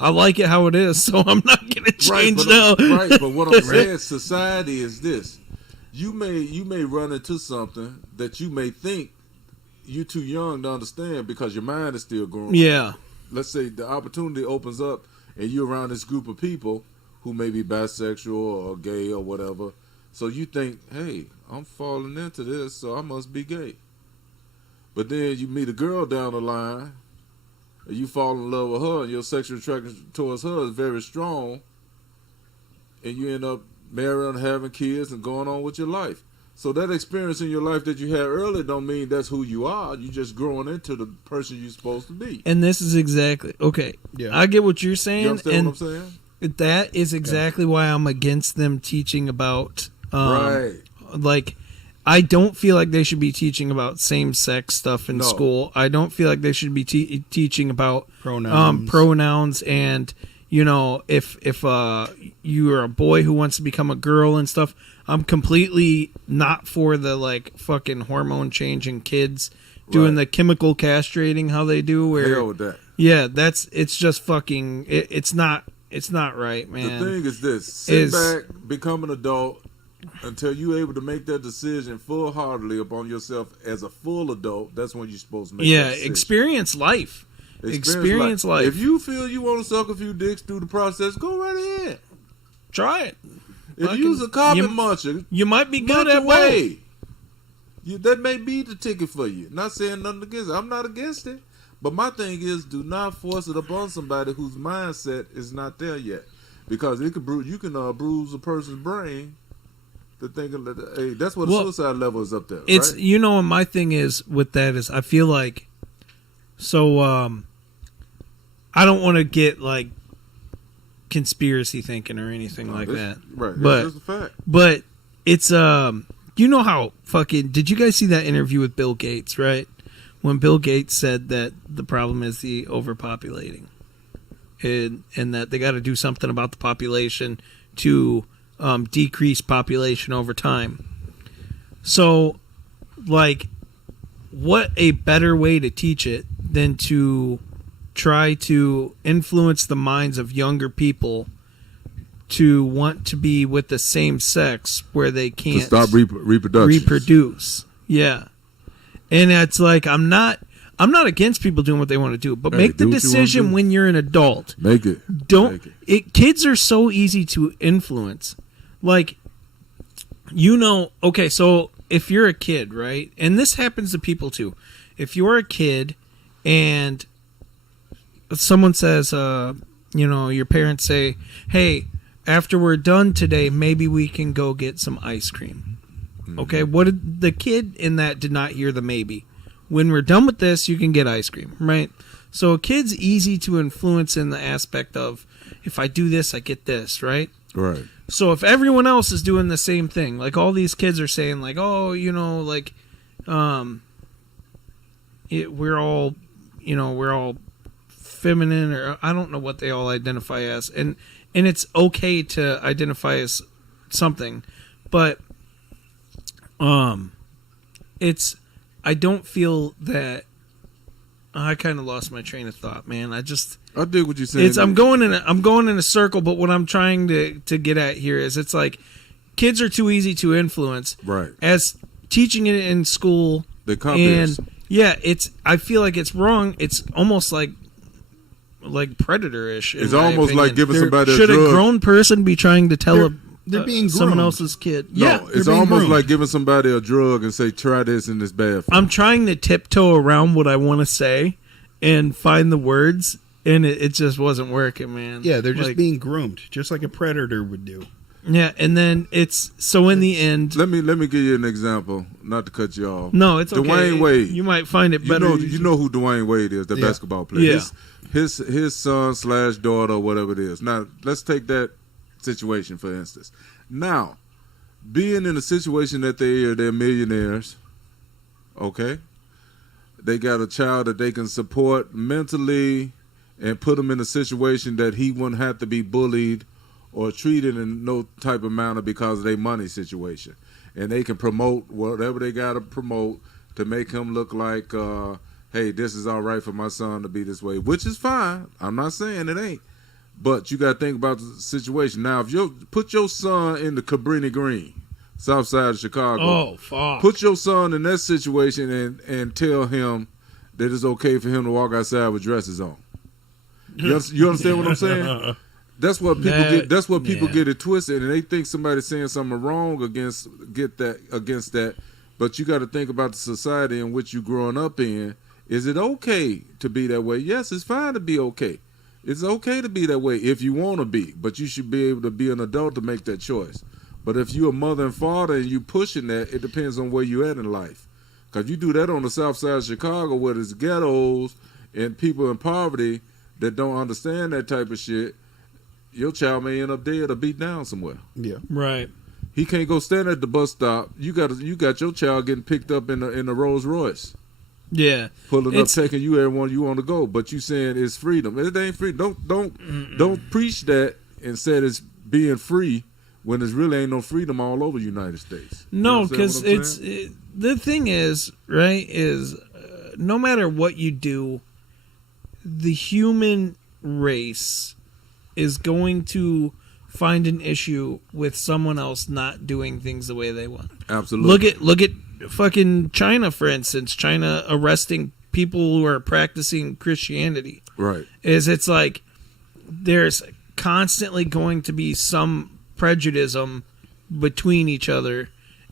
I like it how it is, so I'm not gonna change now. Right, but what I'm saying, society is this: you may run into something that you may think you're too young to understand because your mind is still growing. Yeah. Let's say the opportunity opens up and you're around this group of people who may be bisexual or gay or whatever. So you think, hey, I'm falling into this, so I must be gay. But then you meet a girl down the line and you fall in love with her and your sexual attraction towards her is very strong and you end up marrying, having kids, and going on with your life. So that experience in your life that you had earlier don't mean that's who you are. You just growing into the person you're supposed to be. And this is exactly okay. Yeah. I get what you're saying. You understand and what I'm saying? that is exactly why I'm against them teaching about Right. like I don't feel like they should be teaching about same-sex stuff in No. school. I don't feel like they should be teaching about Pronouns. and if you are a boy who wants to become a girl and stuff. I'm completely not for the like fucking hormone changing kids doing the chemical castrating how they do where Hell with that. yeah, it's just fucking it's not right, man. The thing is this: sit back, become an adult until you're able to make that decision full-heartedly upon yourself as a full adult. That's when you're supposed to make that decision. Experience life. Experience life. If you feel you want to suck a few dicks through the process, go right ahead. Try it. If you was a carpet muncher, You might be good munch at both. away. That may be the ticket for you. Not saying nothing against it. I'm not against it. But my thing is, do not force it upon somebody whose mindset is not there yet, because it could you can bruise a person's brain to thinking that hey, that's what the suicide level is up there. It's right? and my thing is with that is I feel like I don't want to get like conspiracy thinking or anything like that. Right. But That's a fact. But it's how fucking did you guys see that interview with Bill Gates, right? When Bill Gates said that the problem is the overpopulating. And that they got to do something about the population to decrease population over time. So, like, what a better way to teach it than to try to influence the minds of younger people to want to be with the same sex where they can't To stop reproduction. reproduce. Yeah. And it's like I'm not against people doing what they want to do, but make the do what you wanna decision do. when you're an adult. Make it. Don't Make it. kids are so easy to influence. Like okay, so if you're a kid, right? And this happens to people too. If you're a kid and someone says your parents say, "Hey, after we're done today, maybe we can go get some ice cream." Okay, what did the kid in that did not hear the maybe? When we're done with this, you can get ice cream, right? So a kid's easy to influence in the aspect of if I do this, I get this, right? Right. So if everyone else is doing the same thing, like all these kids are saying, like, oh, we're all feminine, or I don't know what they all identify as, and it's okay to identify as something, but I don't feel that. I kind of lost my train of thought, man. I dig what you're saying. I'm going in a circle, but what I'm trying to get at here is it's like kids are too easy to influence. Right. As teaching it in school, They copy I feel like it's wrong. It's almost like predator-ish. It's almost like giving somebody a should drug. a grown person be trying to tell they're being someone groomed. else's kid? No, Yeah, it's being almost groomed. like giving somebody a drug and say, try this and it's bad for you. I'm trying to tiptoe around what I want to say and find the words, and it just wasn't working, man. Yeah, they're just Like, being groomed, just like a predator would do. Yeah, and then it's so in the end. Let me give you an example. Not to cut you off. No, it's okay. Dwayne Wade. You might find it better. You know who Dwayne Wade is, the basketball player. Yeah. His son / daughter, or whatever it is. Now, let's take that situation for instance. Now, being in a situation that they're millionaires, okay? They got a child that they can support mentally and put him in a situation that he wouldn't have to be bullied or treated in no type of manner because of their money situation. And they can promote whatever they got to promote to make him look like, hey, this is all right for my son to be this way, which is fine. I'm not saying it ain't. But you got to think about the situation. Now, if you put your son in the Cabrini Green, south side of Chicago. Oh, fuck. Put your son in that situation and tell him that it's okay for him to walk outside with dresses on. You understand what I'm saying? That's what people get. That's what people get it twisted, and they think somebody's saying something wrong against that. But you got to think about the society in which you're growing up in. Is it okay to be that way? Yes, it's fine to be okay. It's okay to be that way if you want to be, but you should be able to be an adult to make that choice. But if you're a mother and father and you pushing that, it depends on where you at in life. Because you do that on the south side of Chicago where there's ghettos and people in poverty that don't understand that type of shit, your child may end up dead or beat down somewhere. Yeah. Right. He can't go stand at the bus stop. You got your child getting picked up in the Rolls Royce. Yeah. Pulling up, taking you everywhere you want to go. But you saying it's freedom. It ain't free. Don't preach that and say it's being free when there's really ain't no freedom all over the United States. No, because the thing is, right, is no matter what you do, the human race is going to find an issue with someone else not doing things the way they want. Absolutely. Look at fucking China, for instance. China arresting people who are practicing Christianity. Right. It's like there's constantly going to be some prejudice between each other,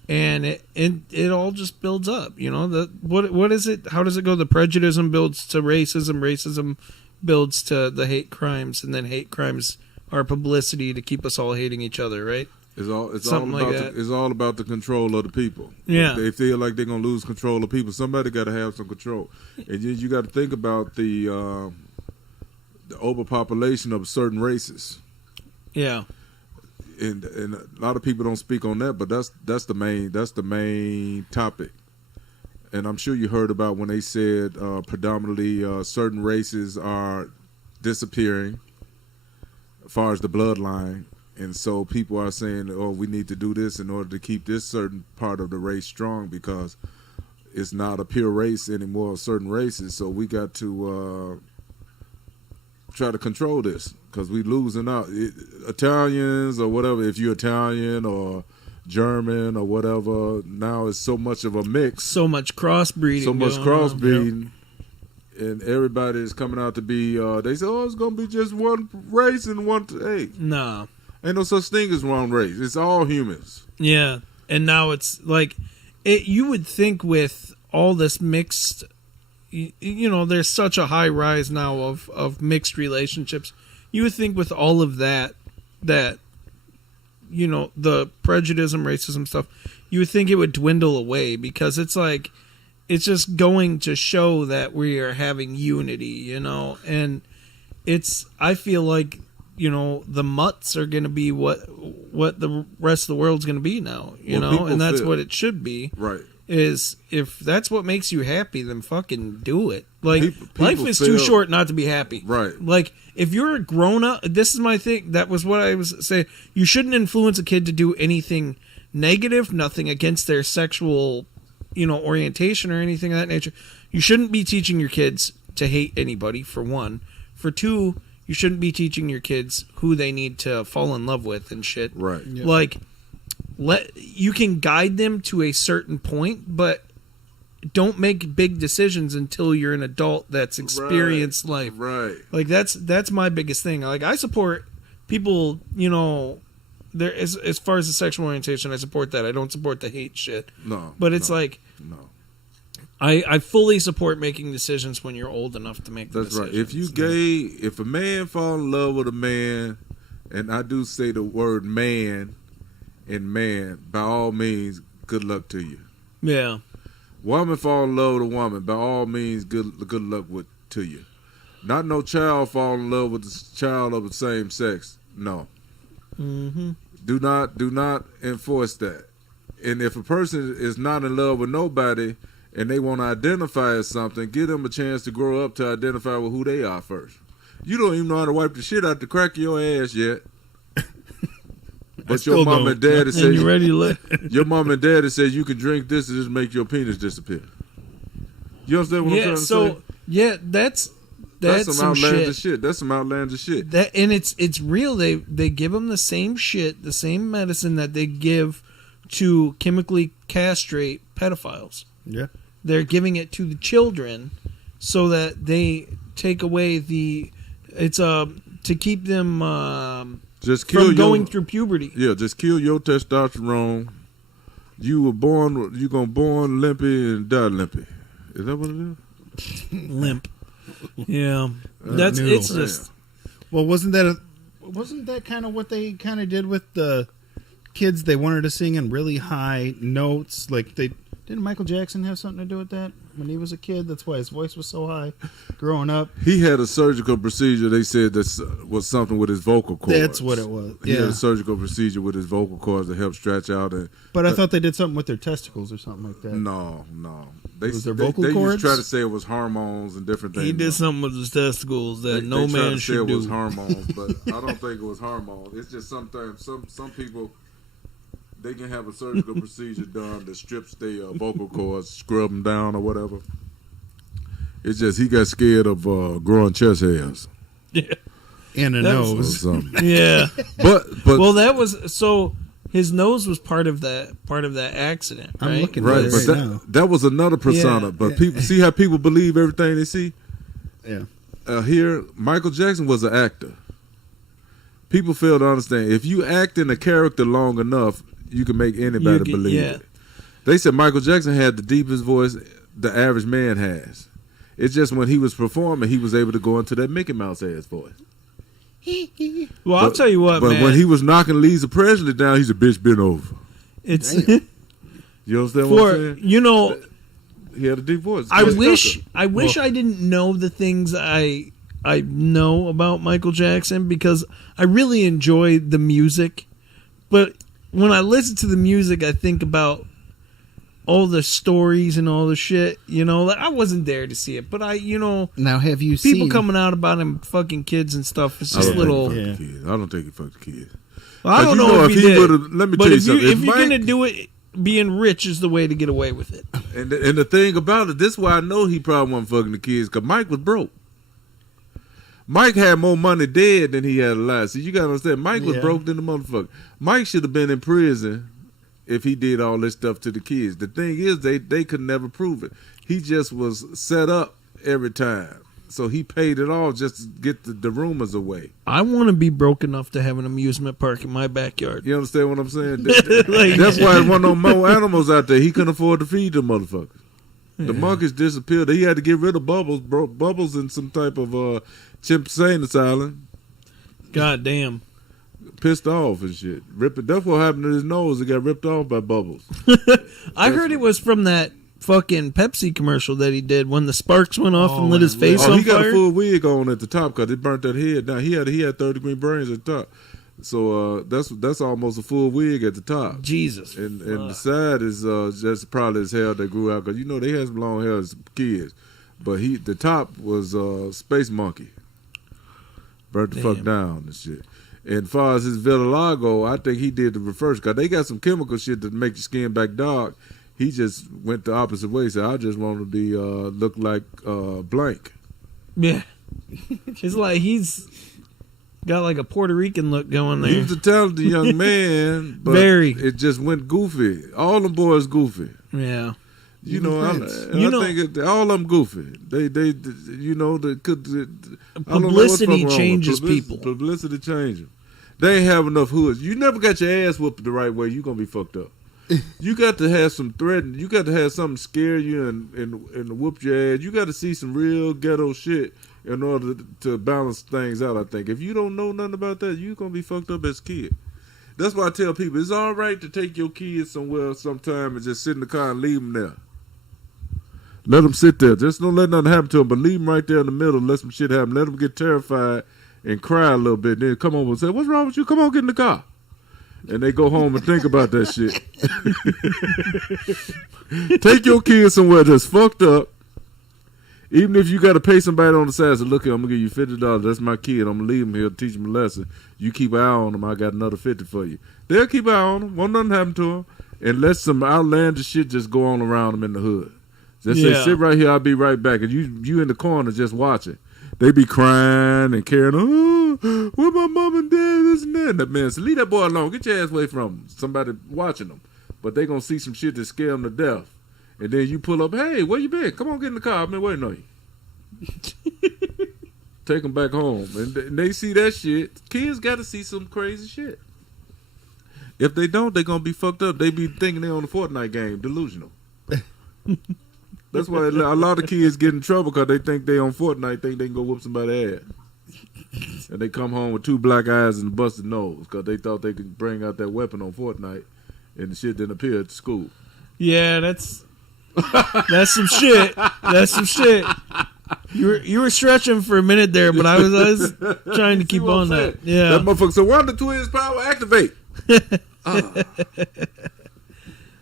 and it all just builds up. You know, what is it? How does it go? The prejudice builds to racism builds to the hate crimes, and then hate crimes are publicity to keep us all hating each other, right? It's all about the control of the people. Yeah. If they feel like they're gonna lose control of people, somebody got to have some control, and you got to think about the overpopulation of certain races. Yeah. And a lot of people don't speak on that, but that's the main topic. And I'm sure you heard about when they said predominantly certain races are disappearing as far as the bloodline. And so people are saying, oh, we need to do this in order to keep this certain part of the race strong because it's not a pure race anymore of certain races. So we got to try to control this because we losing out. Italians or whatever, if you're Italian or German or whatever, now it's so much of a mix. So much crossbreeding. And everybody is coming out to be, they say, oh, it's going to be just one race and one, hey. No. Ain't no such thing as one race. It's all humans. Yeah. And now it's like, you would think with all this mixed, you know, there's such a high rise now of mixed relationships. You would think with all of that, you know, the prejudice, racism stuff, you would think it would dwindle away because it's like, it's just going to show that we are having unity, you know, and I feel like, you know, the mutts are going to be what the rest of the world's going to be now, you know, and that's what it should be. Right. Is if that's what makes you happy, then fucking do it. Like, life is too short not to be happy. Right. Like, if you're a grown up, this is my thing. That was what I was saying. You shouldn't influence a kid to do anything negative, nothing against their sexual, you know, orientation or anything of that nature. You shouldn't be teaching your kids to hate anybody, for one. For two, you shouldn't be teaching your kids who they need to fall in love with and shit. Right. Yep. Like, you can guide them to a certain point, but don't make big decisions until you're an adult that's experienced life. Right. Like, that's my biggest thing. Like, I support people, you know, there as far as the sexual orientation, I support that. I don't support the hate shit. No. But it's no. I fully support making decisions when you're old enough to make That's decisions. right. If you gay, if a man fall in love with a man, and I do say the word man, And man, by all means, good luck to you. Yeah. Woman fall in love with a woman, by all means, good luck to you. Not no child fall in love with a child of the same sex. No. Mm-hmm. Do not enforce that. And if a person is not in love with nobody and they want to identify as something, give them a chance to grow up to identify with who they are first. You don't even know how to wipe the shit out the crack of your ass yet. But your mom and daddy said you ready to your mom and daddy said you can drink this and just make your penis disappear. You understand what I'm trying to say? Yeah, that's some outlandish shit. shit. That's some outlandish shit. And it's real. They give them the same shit, the same medicine that they give to chemically castrate pedophiles. Yeah. They're giving it to the children so that they take away to keep them Just kill from going through puberty. Yeah, just kill your testosterone. You're born limpy and die limpy. Is that what it is? Limp. Yeah. It's just. Well, wasn't that kind of what they kind of did with the kids? They wanted to sing in really high notes. Like didn't Michael Jackson have something to do with that when he was a kid? That's why his voice was so high growing up. He had a surgical procedure. They said that was something with his vocal cords. That's what it was. He had a surgical procedure with his vocal cords to help stretch out. But I thought they did something with their testicles or something like that. No. Was their vocal cords? They used to try to say it was hormones and different things. He did something with his testicles that no man should do. It was hormones, but I don't think it was hormones. It's just sometimes some people, they can have a surgical procedure done that strips their vocal cords, scrub them down or whatever. It's just he got scared of growing chest hairs. Yeah. And a nose. Yeah. But well, that was so. His nose was part of that accident, right? I'm looking right, at but it right now. that was another persona. Yeah. But people see how people believe everything they see. Yeah. Here, Michael Jackson was an actor. People fail to understand. If you act in a character long enough, you can make anybody believe it. They said Michael Jackson had the deepest voice the average man has. It's just when he was performing, he was able to go into that Mickey Mouse ass voice. Well, I'll tell you what, but man. when he was knocking Lisa Presley down, he's a bitch bent over. It's you understand what I'm saying? He had a deep voice. I wish I didn't know the things I know about Michael Jackson because I really enjoy the music, but when I listen to the music, I think about all the stories and all the shit. Like I wasn't there to see it, but Now, have you people seen coming out about him fucking kids and stuff? It's just little. I don't think he fucked the kids. Well, I don't know if he did. Let me tell you something. If you're gonna do it, being rich is the way to get away with it. And the thing about it, this is why I know he probably wasn't fucking the kids, because Mike was broke. Mike had more money dead than he had alive. So you gotta understand, Mike was broke than the motherfucker. Mike should have been in prison if he did all this stuff to the kids. The thing is, they could never prove it. He just was set up every time. So he paid it all just to get the rumors away. I want to be broke enough to have an amusement park in my backyard. You understand what I'm saying? That's why there wasn't no more animals out there. He couldn't afford to feed the motherfuckers. The monkeys disappeared. He had to get rid of Bubbles. Bubbles in some type of chimpanzee asylum. God damn. Pissed off and shit. That's what happened to his nose. It got ripped off by Bubbles. I heard it was from that fucking Pepsi commercial that he did when the sparks went off and lit his face on fire. He got a full wig on at the top because it burnt that head down. He had 30 green brains at the top. So that's almost a full wig at the top. Jesus. And the side is just probably his hair that grew out because they had some long hair as kids. But the top was Space Monkey. Burnt the fuck down and shit. And as far as his vitiligo, I think he did the reverse because they got some chemical shit that make your skin back dark. He just went the opposite way. Said, I just want to be look like blank. Yeah. It's like he's got like a Puerto Rican look going there. He was a talented young man, but it just went goofy. All them boys goofy. Yeah. I think all of them goofy. They publicity changes people. Publicity changes. They ain't have enough hoods. You never got your ass whooped the right way. You gonna be fucked up. You got to have some threatening. You got to have something scare you and whoop your ass. You got to see some real ghetto shit in order to balance things out. I think if you don't know nothing about that, you gonna be fucked up as a kid. That's why I tell people it's all right to take your kids somewhere sometime and just sit in the car and leave them there. Let them sit there. Just don't let nothing happen to them, but leave them right there in the middle. Let some shit happen. Let them get terrified and cry a little bit. Then come over and say, "What's wrong with you? Come on, get in the car." And they go home and think about that shit. Take your kids somewhere that's fucked up. Even if you got to pay somebody on the side, say, "Look here, I'm going to give you $50. That's my kid. I'm going to leave him here, teach him a lesson. You keep an eye on him. I got another $50 for you." They'll keep an eye on him. Won't nothing happen to him. And let some outlandish shit just go on around them in the hood. Just say, "Sit right here. I'll be right back." And you in the corner just watching. They be crying and carrying, "Oh, where my mom and dad, this and that." And that man said, "Leave that boy alone. Get your ass away from him." Somebody watching them. But they going to see some shit that scare them to death. And then you pull up, "Hey, where you been? Come on, get in the car. I've been waiting on you." Take them back home. And they see that shit. Kids got to see some crazy shit. If they don't, they going to be fucked up. They be thinking they on the Fortnite game, delusional. That's why a lot of kids get in trouble because they think they on Fortnite, think they can go whoop somebody's ass. And they come home with 2 black eyes and a busted nose because they thought they could bring out that weapon on Fortnite and the shit didn't appear at the school. Yeah, that's some shit. That's some shit. You were stretching for a minute there, but I was trying to keep on that. Yeah. That motherfucker said, "Wonder Twins power activate."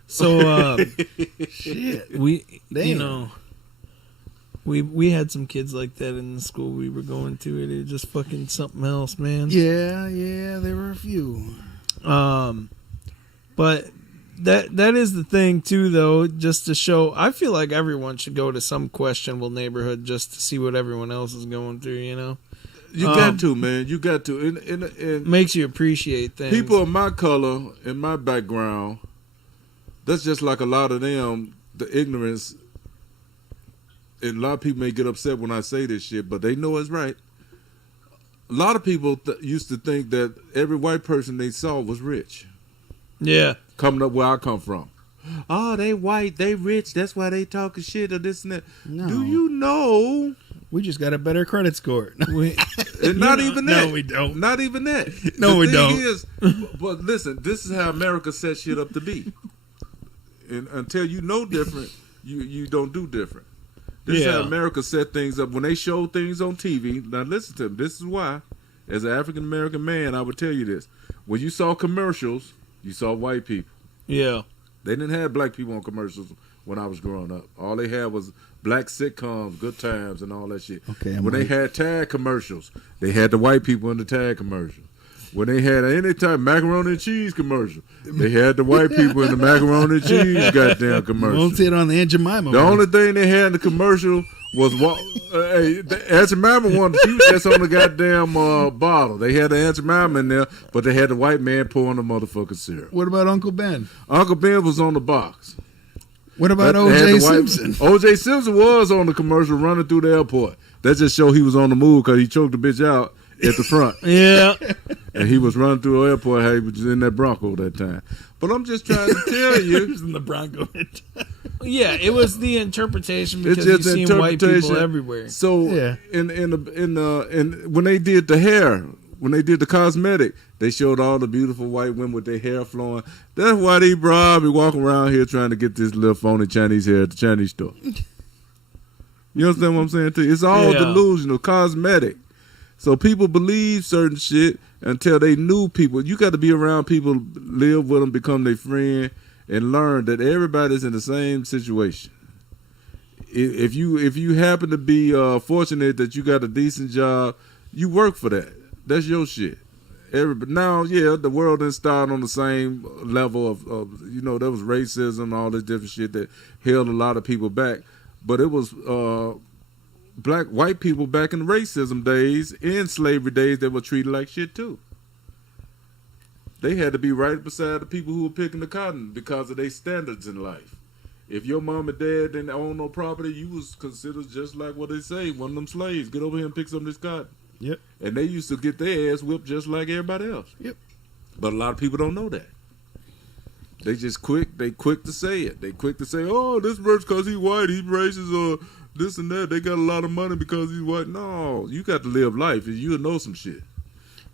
So Shit. we Damn. we had some kids like that in the school we were going to. It was just fucking something else, man. Yeah, there were a few. But that is the thing too, though. Just to show, I feel like everyone should go to some questionable neighborhood just to see what everyone else is going through. You know, You got to, man. You got to. And makes you appreciate things. people of my color and my background, that's just like a lot of them, the ignorance. And a lot of people may get upset when I say this shit, but they know it's right. A lot of people used to think that every white person they saw was rich. Yeah. Coming up where I come from. "Oh, they white, they rich, that's why they talking shit or this and that." No. Do you know? We just got a better credit score. And not even that. No, we don't. Not even that. No, we The don't. thing is, but listen, this is how America set shit up to be. And until you know different, you don't do different. This is how America set things up. When they show things on TV, now listen to them. This is why, as an African American man, I would tell you this. When you saw commercials, you saw white people. Yeah. They didn't have black people on commercials when I was growing up. All they had was black sitcoms, Good Times, and all that shit. Okay, when they had tag commercials, they had the white people in the tag commercial. When they had any type macaroni and cheese commercial, they had the white people in the macaroni and cheese goddamn commercial. Won't see it on the Aunt Jemima. The only thing they had in the commercial was Aunt Jemima one. She was just on the goddamn bottle. They had the Aunt Jemima in there, but they had the white man pouring the motherfucking syrup. What about Uncle Ben? Uncle Ben was on the box. What about They had O.J. the white- Simpson? O.J. Simpson was on the commercial running through the airport. That just showed he was on the move because he choked the bitch out at the front. Yeah. And he was running through the airport. How he was in that Bronco that time. But I'm just trying to tell you. He was in the Bronco. Yeah, it was the interpretation It's because you've just seen white people interpretation. everywhere. So Yeah. in when they did the hair, when they did the cosmetic, they showed all the beautiful white women with their hair flowing. That's why they probably walking around here trying to get this little phony Chinese hair at the Chinese store. You understand what I'm saying to you? It's all delusional, cosmetic. So people believe certain shit until they knew people. You got to be around people, live with them, become their friend, and learn that everybody's in the same situation. If you happen to be fortunate that you got a decent job, you work for that. That's your shit. Now, the world didn't start on the same level of there was racism, all this different shit that held a lot of people back. But it was white people back in racism days, in slavery days, that were treated like shit too. They had to be right beside the people who were picking the cotton because of their standards in life. If your mom and dad didn't own no property, you was considered just like what they say, one of them slaves. Get over here and pick some of this cotton. Yep. And they used to get their ass whipped just like everybody else. Yep. But a lot of people don't know that. They just quick to say it. They quick to say, "Oh, this person's because he's white, he's racist, or this and that. They got a lot of money because he's white." No, you got to live life and you'll know some shit.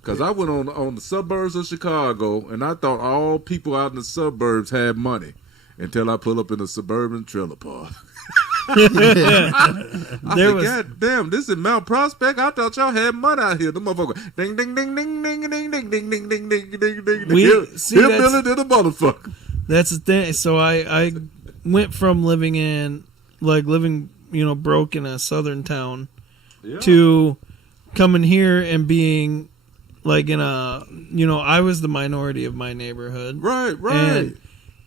Because I went on the suburbs of Chicago, and I thought all people out in the suburbs had money until I pull up in a suburban trailer park. I said, God damn, this is Mount Prospect. I thought y'all had money out here. The motherfucker, ding, ding, ding, ding, ding, ding, ding, ding, ding, ding, ding, ding, ding. Hillbilly to the motherfucker. That's the thing. So I went from living, broke in a southern town to coming here and being like in a, I was the minority of my neighborhood. Right.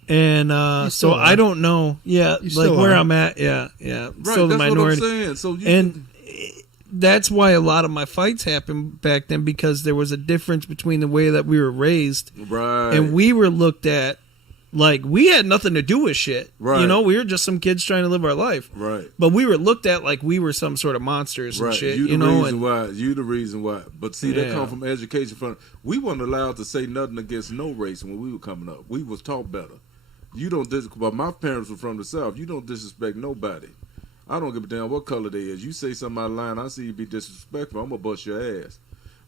And so are. I don't know. Yeah, You like where are. I'm at. Yeah. Right, So the that's minority. what I'm saying. So And that's why a lot of my fights happened back then, because there was a difference between the way that we were raised. right. And we were looked at like we had nothing to do with shit. Right. We were just some kids trying to live our life. Right. But we were looked at like we were some sort of monsters and Right, shit. you the You reason why. You the reason why. But see, that Yeah. come from education. We weren't allowed to say nothing against no race when we were coming up. We was taught better. You don't but my parents were from the South. You don't disrespect nobody. I don't give a damn what color they is. You say something out of line, I see you be disrespectful, I'm gonna bust your ass.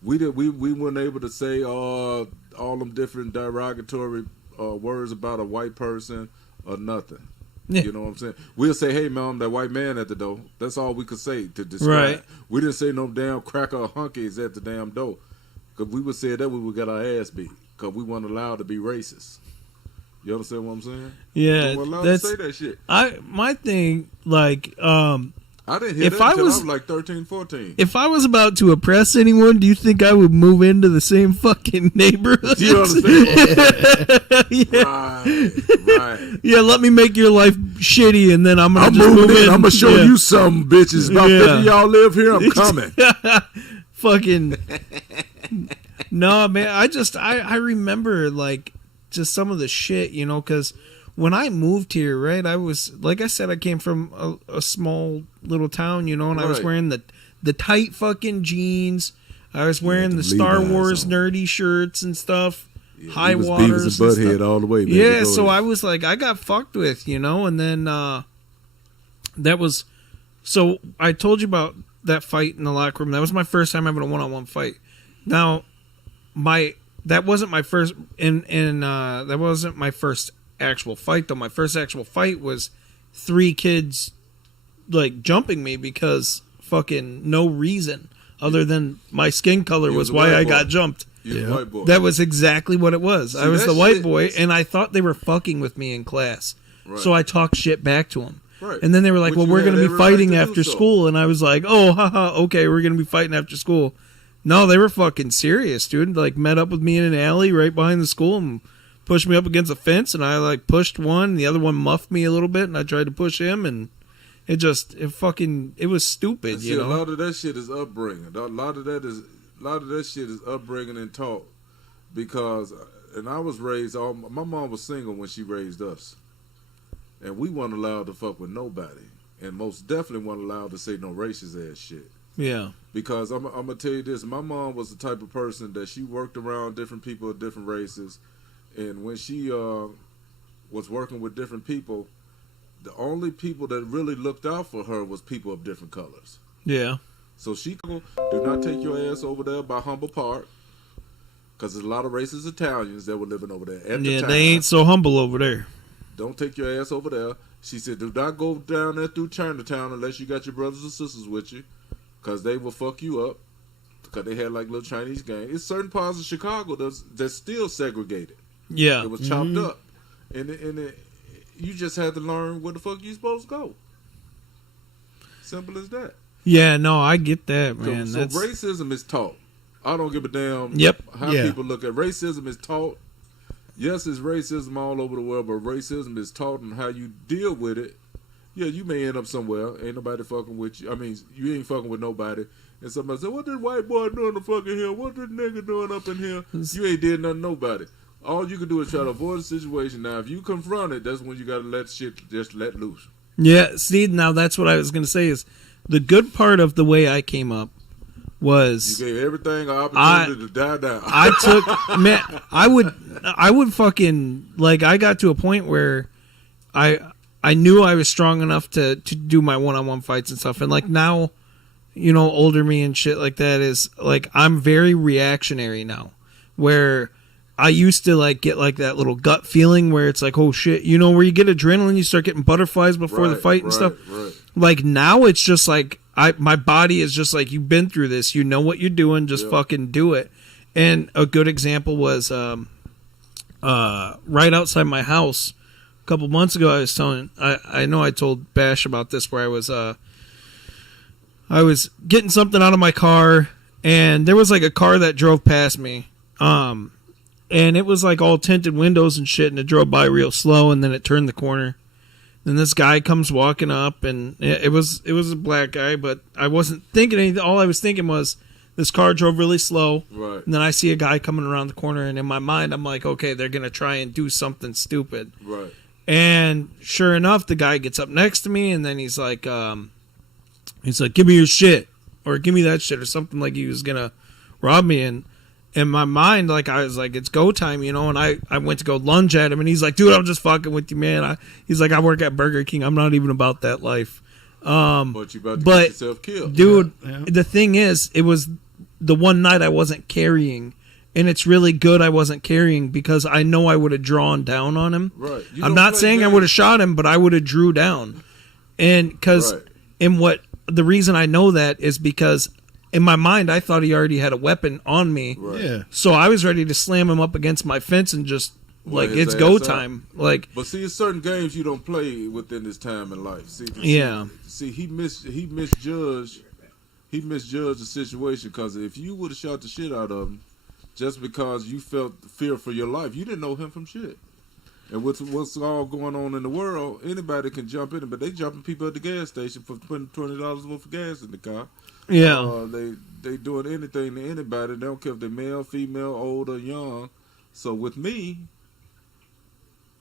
We weren't able to say all them different derogatory words about a white person or nothing. Yeah. You know what I'm saying? We'll say, hey, mom, that white man at the door. That's all we could say to describe. Right. We didn't say no damn cracker or hunkies at the damn door. Because we would say that we would get our ass beat. Because we weren't allowed to be racist. You understand what I'm saying? Yeah, We weren't allowed that's to say that shit. my thing. Like, I didn't hear if that I until was- I was like 13, 14. if I was about to oppress anyone, do you think I would move into the same fucking neighborhood? You understand? Yeah. Right. Yeah, let me make your life shitty, and then I'm gonna I'm just moving move in. in. I'm going to show Yeah. you some bitches. About Yeah. 50 of y'all live here. I'm coming. Fucking no, man. I remember like just some of the shit, because when I moved here, right, I was like I said, I came from a small little town, and I was Right. wearing the tight fucking jeans. I was wearing the the Star Levi's Wiggs on. nerdy shirts and stuff. High He was waters Beavis and and Butthead stuff. all the way, baby. Yeah, Go so ahead. I was like, I got fucked with, and then that was, so I told you about that fight in the locker room. That was my first time having a one-on-one fight. Now, that wasn't my first, and that wasn't my first actual fight though. My first actual fight was 3 kids like jumping me because fucking no reason other than my skin color You was was a why white I boy. got jumped. You Yeah. white boy. That was exactly what it was. I was that the white shit- boy, and I thought they were fucking with me in class. Right. So I talked shit back to them. Right. And then they were like, Which well, you we're had going to be every right fighting to do after so. school. And I was like, oh, haha, okay, we're going to be fighting after school. No, they were fucking serious, dude. Like, met up with me in an alley right behind the school and pushed me up against a fence. And I, like, pushed one. And the other one muffed me a little bit. And I tried to push him. And it was stupid, And see, you a know? lot of that shit is upbringing. A lot of that shit is upbringing and taught. Because, and I was raised, my mom was single when she raised us. And we weren't allowed to fuck with nobody. And most definitely weren't allowed to say no racist ass shit. Yeah. Because I'm going to tell you this. My mom was the type of person that she worked around different people of different races. And when she was working with different people, the only people that really looked out for her was people of different colors. Yeah. So she do not take your ass over there by Humble Park. Because there's a lot of racist Italians that were living over there at the Yeah, time. they ain't so humble over there. Don't take your ass over there. She said, do not go down there through Chinatown unless you got your brothers and sisters with you. Because they will fuck you up. Because they had like little Chinese gang. It's certain parts of Chicago that's still segregated. Yeah. It was chopped up. And you just had to learn where the fuck you supposed to go. Simple as that. Yeah, no, I get that, man. So racism is taught. I don't give a damn Yep. how Yeah. people look at racism is taught. Yes, it's racism all over the world, but racism is taught and how you deal with it. Yeah, you may end up somewhere. Ain't nobody fucking with you. I mean, you ain't fucking with nobody. And somebody say, what this white boy doing the fucking here? What this nigga doing up in here? You ain't did nothing to nobody. All you can do is try to avoid the situation. Now, if you confront it, that's when you got to let shit just let loose. Yeah, see, now that's what I was going to say is the good part of the way I came up was You gave everything an opportunity to die down. I took, man, I would fucking, like, I got to a point where I knew I was strong enough to do my one-on-one fights and stuff. And, like, now, older me and shit like that is like I'm very reactionary now, where I used to like get like that little gut feeling where it's like, oh shit, where you get adrenaline, you start getting butterflies before the fight and stuff. Right. Like now it's just like my body is just like, you've been through this, you know what you're doing, just fucking do it. And a good example was right outside my house a couple months ago. I was telling, I know I told Bash about this, where I was getting something out of my car, and there was like a car that drove past me. And it was like all tinted windows and shit, and it drove by real slow, and then it turned the corner. Then this guy comes walking up, and it was a black guy, but I wasn't thinking anything. All I was thinking was this car drove really slow. Right. And then I see a guy coming around the corner, and in my mind I'm like, okay, they're gonna try and do something stupid. Right. And sure enough, the guy gets up next to me, and then he's like, give me your shit, or give me that shit, or something, like he was gonna rob me. And in my mind, like, I was like, it's go time, and I went to go lunge at him, and he's like, dude, I'm just fucking with you, man. He's like, I work at Burger King. I'm not even about that life. But you about to get yourself killed. Dude, Yeah. The thing is, it was the one night I wasn't carrying, and it's really good I wasn't carrying, because I know I would have drawn down on him. Right. I'm not saying I would have shot him, but I would have drew down. And because the reason I know that is because in my mind, I thought he already had a weapon on me. Right. Yeah. So I was ready to slam him up against my fence and just, like, his it's go ass out. time. Like, But see, it's certain games you don't play within this time in life. Yeah. See, he misjudged the situation, because if you would have shot the shit out of him just because you felt fear for your life, you didn't know him from shit. And what's all going on in the world, anybody can jump in it, but they jumping people at the gas station for putting $20 worth of gas in the car. yeah. They doing anything to anybody. They don't care if they're male, female, old, or young. So with me,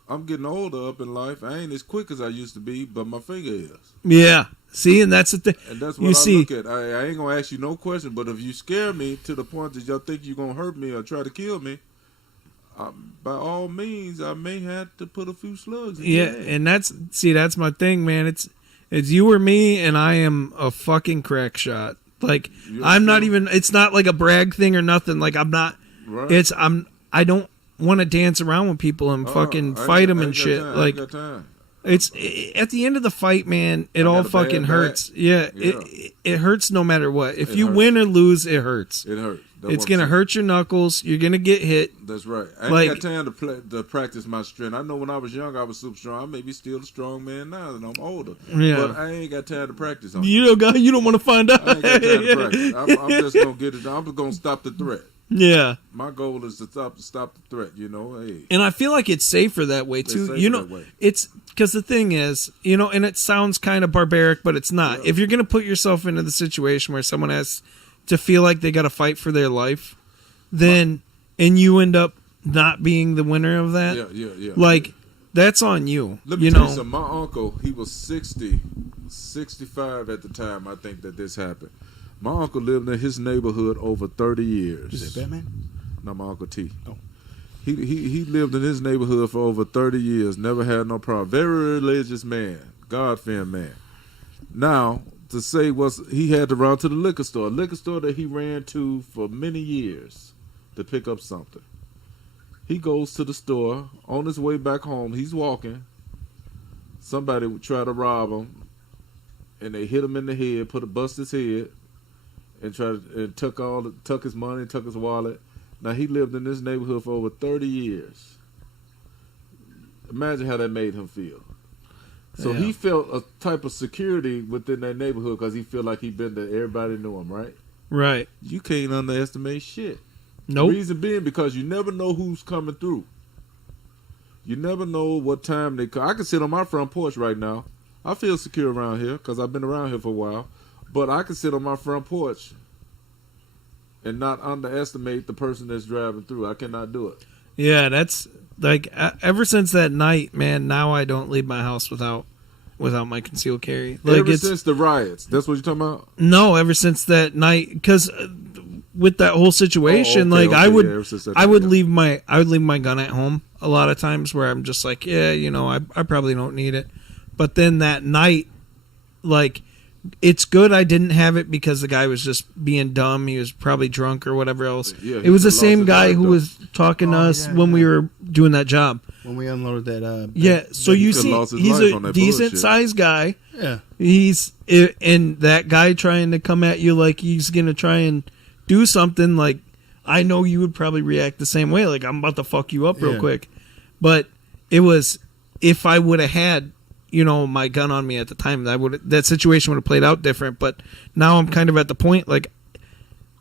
I'm getting older up in life. I ain't as quick as I used to be, but my finger is. Yeah. See, and that's the thing. And that's what look at. I ain't going to ask you no question, but if you scare me to the point that y'all think you're going to hurt me or try to kill me, by all means, I may have to put a few slugs in your head. And that's my thing, man. It's you or me, and I am a fucking crack shot. Like, I'm not even, it's not like a brag thing or nothing. Like, I'm not, Right. I don't want to dance around with people and fucking fight them and shit. Like, it's at the end of the fight, man, it all fucking hurts. Yeah, it hurts no matter what. If you win or lose, it hurts. It hurts. It's gonna hurt your knuckles. You're gonna get hit. That's right. I ain't got time to practice my strength. I know when I was young, I was super strong. I may be still a strong man now that I'm older. Yeah. But I ain't got time to practice on it. You don't want to find out. I ain't got time to practice. I'm just gonna get it. I'm just gonna stop the threat. Yeah. My goal is to stop the threat. Hey. And I feel like it's safer that way too. That way. It's because the thing is, and it sounds kind of barbaric, but it's not. Yeah. If you're gonna put yourself into the situation where someone has to feel like they got to fight for their life, then and you end up not being the winner of that. Yeah. Like, that's on you. Let me tell you something. My uncle, he was 65 at the time. I think that this happened. My uncle lived in his neighborhood over 30 years. Is it Batman? No, my Uncle T. Oh. He lived in his neighborhood for over 30 years. Never had no problem. Very religious man. God-fearing man. Now, to say he had to run to the liquor store that he ran to for many years to pick up something. He goes to the store. On his way back home, he's walking. Somebody would try to rob him, and they hit him in the head, bust his head, and took his money, took his wallet. Now, he lived in this neighborhood for over 30 years. Imagine how that made him feel. So he felt a type of security within that neighborhood because he felt like he'd been there. Everybody knew him, right? Right. You can't underestimate shit. Nope. The reason being because you never know who's coming through. You never know what time they come. I can sit on my front porch right now. I feel secure around here because I've been around here for a while. But I can sit on my front porch and not underestimate the person that's driving through. I cannot do it. Yeah, that's like ever since that night, man. Now I don't leave my house without my concealed carry. Like, ever since the riots, that's what you're talking about? No, ever since that night, because with that whole situation, I would leave my gun at home a lot of times where I'm just like, I probably don't need it. But then that night, like, it's good I didn't have it because the guy was just being dumb. He was probably drunk or whatever else. Yeah, it was the lost same his guy life, who though. was talking to us when we were doing that job. When we unloaded that. Yeah, so you could've see, lost his he's life a on that decent bullshit. sized guy. Yeah. And that guy trying to come at you like he's gonna try and do something. Like, I know you would probably react the same way. Like, I'm about to fuck you up real Yeah. quick. But it was, if I would have had, my gun on me at the time, that situation would have played out different. But now I'm kind of at the point, like,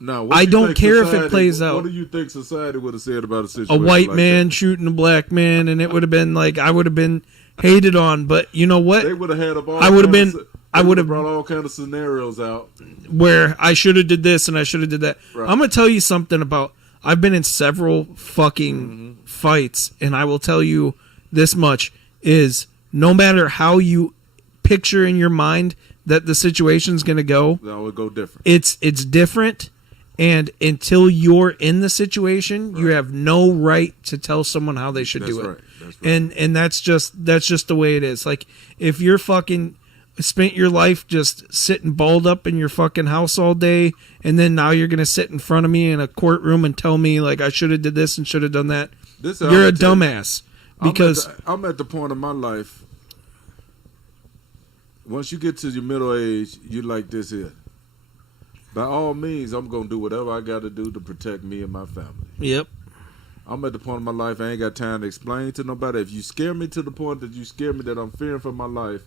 Now, I don't care if it society- plays out. What do you think society would have said about a situation? a white like man that? shooting a black man, and it would have been like, I would have been hated on. But you know what? They would have had up all. I would have kind of been- se- I they would have- brought all kind of scenarios out. Where I should have did this and I should have did that. Right. I'm gonna tell you something about. I've been in several fucking fights, and I will tell you this much: is no matter how you picture in your mind that the situation's gonna go, That would go different. it's different. And until you're in the situation, you have no right to tell someone how they should That's do it. right. That's right. And that's just the way it is. Like, if you're fucking spent your life just sitting balled up in your fucking house all day, and then now you're gonna sit in front of me in a courtroom and tell me like I should have did this and should have done that, This you're a I'll tell you. dumbass. Because I'm at the point of my life. Once you get to your middle age, you like this here. By all means, I'm gonna do whatever I got to do to protect me and my family. yep, I'm at the point of my life I ain't got time to explain to nobody. If you scare me to the point that you scare me that I'm fearing for my life,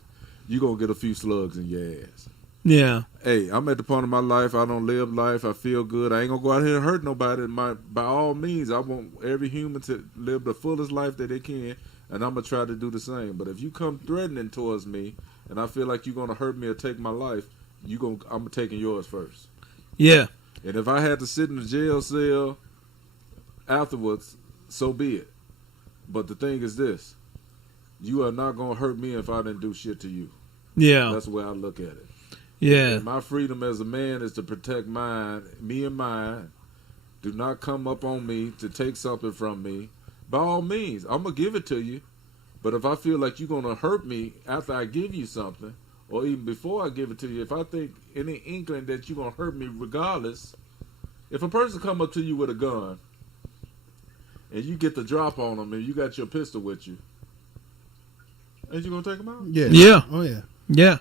you gonna get a few slugs in your ass. yeah, Hey, I'm at the point of my life I don't live life. I feel good. I ain't gonna go out here and hurt nobody. By all means, I want every human to live the fullest life that they can, and I'm gonna try to do the same. But if you come threatening towards me, and I feel like you're gonna hurt me or take my life, I'm taking yours first. yeah, And if I had to sit in the jail cell afterwards, so be it. But the thing is this: you are not gonna hurt me if I didn't do shit to you. yeah, That's the way I look at it. yeah, And my freedom as a man is to protect me and mine. Do not come up on me to take something from me. By all means, I'm going to give it to you. But if I feel like you're going to hurt me after I give you something, or even before I give it to you, if I think any inkling that you're going to hurt me regardless, if a person come up to you with a gun, and you get the drop on them, and you got your pistol with you, ain't you going to take them out? Yeah. Yeah. Oh, yeah. yeah.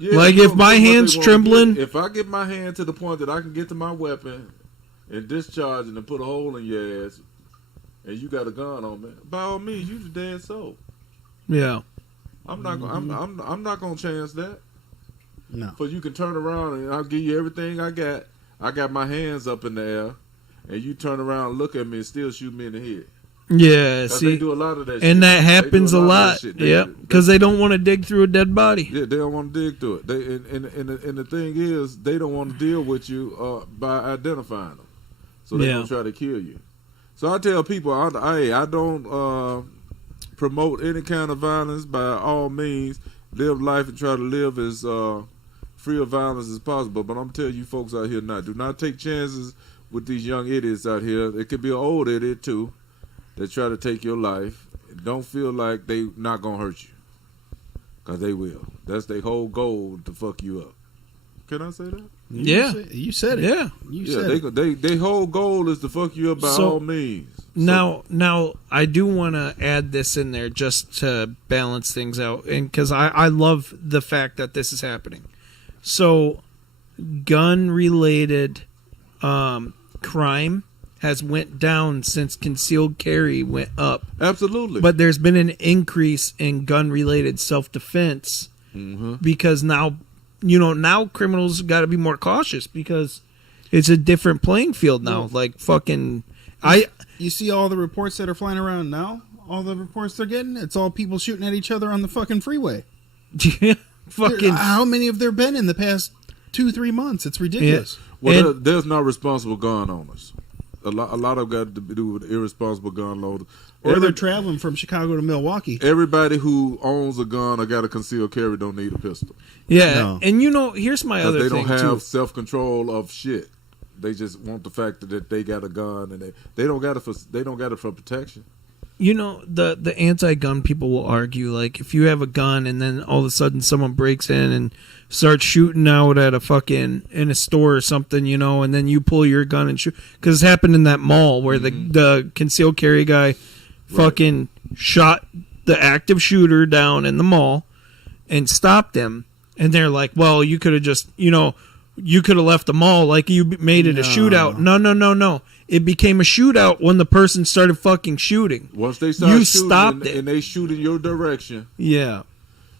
Yeah, Like, you if know my what they hand's wanna trembling- do. If I get my hand to the point that I can get to my weapon and discharge it and put a hole in your ass, and you got a gun on me, by all means, you the dead soul. Yeah. I'm not. I'm not gonna chance that. No. But you can turn around and I'll give you everything I got. I got my hands up in the air, and you turn around and look at me and still shoot me in the head. Yeah, 'Cause see, they do a lot of that shit. and that They do happens a of that lot. shit. Yeah, because they don't want to dig through a dead body. Yeah, they don't want to dig through it. And the thing is, they don't want to deal with you by identifying them. So they're Yeah. going to try to kill you. So I tell people, I don't promote any kind of violence. By all means, live life and try to live as free of violence as possible. But I'm telling you folks out here do not take chances with these young idiots out here. It could be an old idiot too that try to take your life. Don't feel like they not going to hurt you. Because they will. That's their whole goal, to fuck you up. Can I say that? Yeah. You said it. Yeah. You Yeah, said it. they whole goal is to fuck you up by So- all means. Now, I do want to add this in there just to balance things out, and because I love the fact that this is happening. So, gun-related crime has went down since concealed carry went up, Absolutely. but there's been an increase in gun-related self-defense Mm-hmm. because now criminals got to be more cautious because it's a different playing field now. Like fucking, You see all the reports that are flying around now? All the reports they're getting? It's all people shooting at each other on the fucking freeway. fucking. How many have there been in the past 2-3 months? It's ridiculous. Well, And- there's not responsible gun owners. A lot of got to do with irresponsible gun loaders. Or they're traveling from Chicago to Milwaukee. Everybody who owns a gun or got a concealed carry don't need a pistol. Yeah, No. and here's my Because other they thing don't have too. self-control of shit. They just want the fact that they got a gun and they don't got it for protection. you know, the anti-gun people will argue, like, if you have a gun and then all of a sudden someone breaks in and starts shooting out at in a store or something, you know, and then you pull your gun and shoot, because it happened in that mall where the concealed carry guy fucking shot the active shooter down in the mall and stopped him, and they're like, well, you could have just, you know, you could have left the mall, like you made it a shootout. No. It became a shootout when the person started fucking shooting. Once they start you shooting stopped it. and they shoot in your direction, yeah,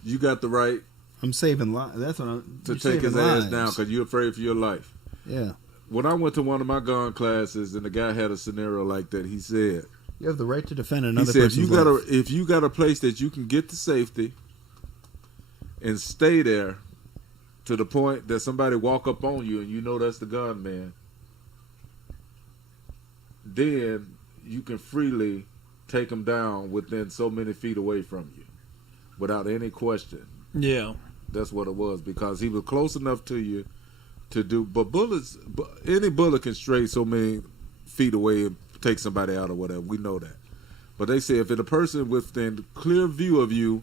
you got the right I'm saving lives. That's what I'm to take his ass down because you're afraid for your life. Yeah. When I went to one of my gun classes and the guy had a scenario like that, he said, You have the right to defend he another said, person's life. if you got a place that you can get to safety and stay there to the point that somebody walk up on you and you know that's the gunman, then you can freely take them down within so many feet away from you without any question. yeah. That's what it was, because he was close enough to you to do. But any bullet can stray so many feet away and take somebody out or whatever. We know that. But they say if it's a person within clear view of you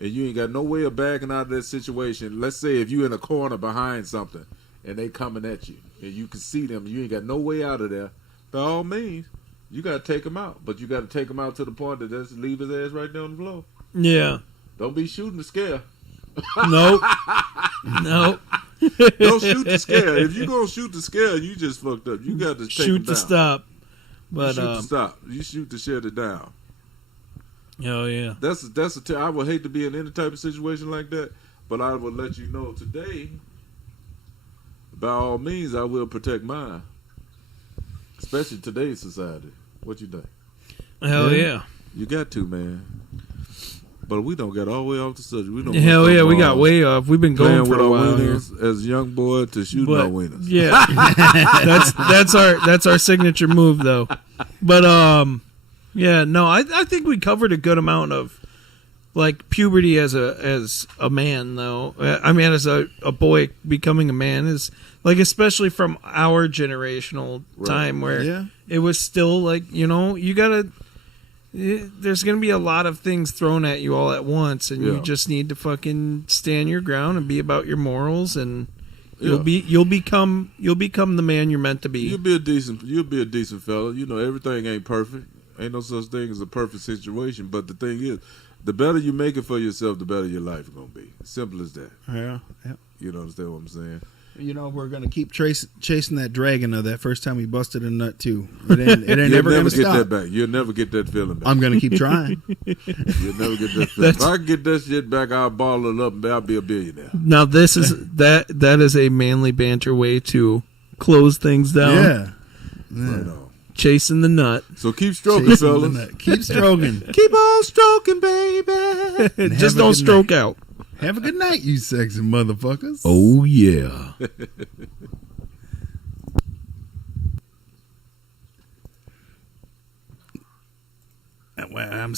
and you ain't got no way of backing out of that situation, let's say if you in a corner behind something and they coming at you and you can see them, you ain't got no way out of there, by all means, you got to take them out. But you got to take them out to the point that just leave his ass right there on the floor. Yeah. Don't be shooting to scare. Nope. Don't shoot to scare. If you gonna shoot to scare, you just fucked up. You got to take shoot them to down. stop. But you shoot to stop. You shoot to shut it down. Oh yeah. I would hate to be in any type of situation like that, but I would let you know today. By all means, I will protect mine, especially today's society. What you think? Hell yeah. You got to, man. But we don't get all the way off the subject. We don't. Hell yeah, we got way off. We've been going for a while here. As a young boy to shooting our wieners. Yeah, that's our signature move though. But yeah, no, I think we covered a good amount of like puberty as a man though. I mean, as a boy becoming a man is like, especially from our generational time where it was still like, you know, you gotta. There's going to be a lot of things thrown at you all at once, and you just need to fucking stand your ground and be about your morals, and you'll become the man you're meant to be. You'll be a decent fella. You know, everything ain't perfect. Ain't no such thing as a perfect situation. But the thing is, the better you make it for yourself, the better your life is gonna be. Simple as that. Yeah. You know, understand what I'm saying? You know, we're gonna keep chasing that dragon of that first time we busted a nut too. It ain't You'll never never gonna get stop. that back. You'll never get that feeling back. I'm gonna keep trying. You'll never get that feeling. If I can get that shit back, I'll ball it up and I'll be a billionaire. Now this is that is a manly banter way to close things down. Yeah. Right on. Chasing the nut. So keep stroking, Chasing the fellas. nut. Keep stroking. Keep on stroking, baby. Just don't stroke out. Have a good night, you sexy motherfuckers. Oh yeah. I'm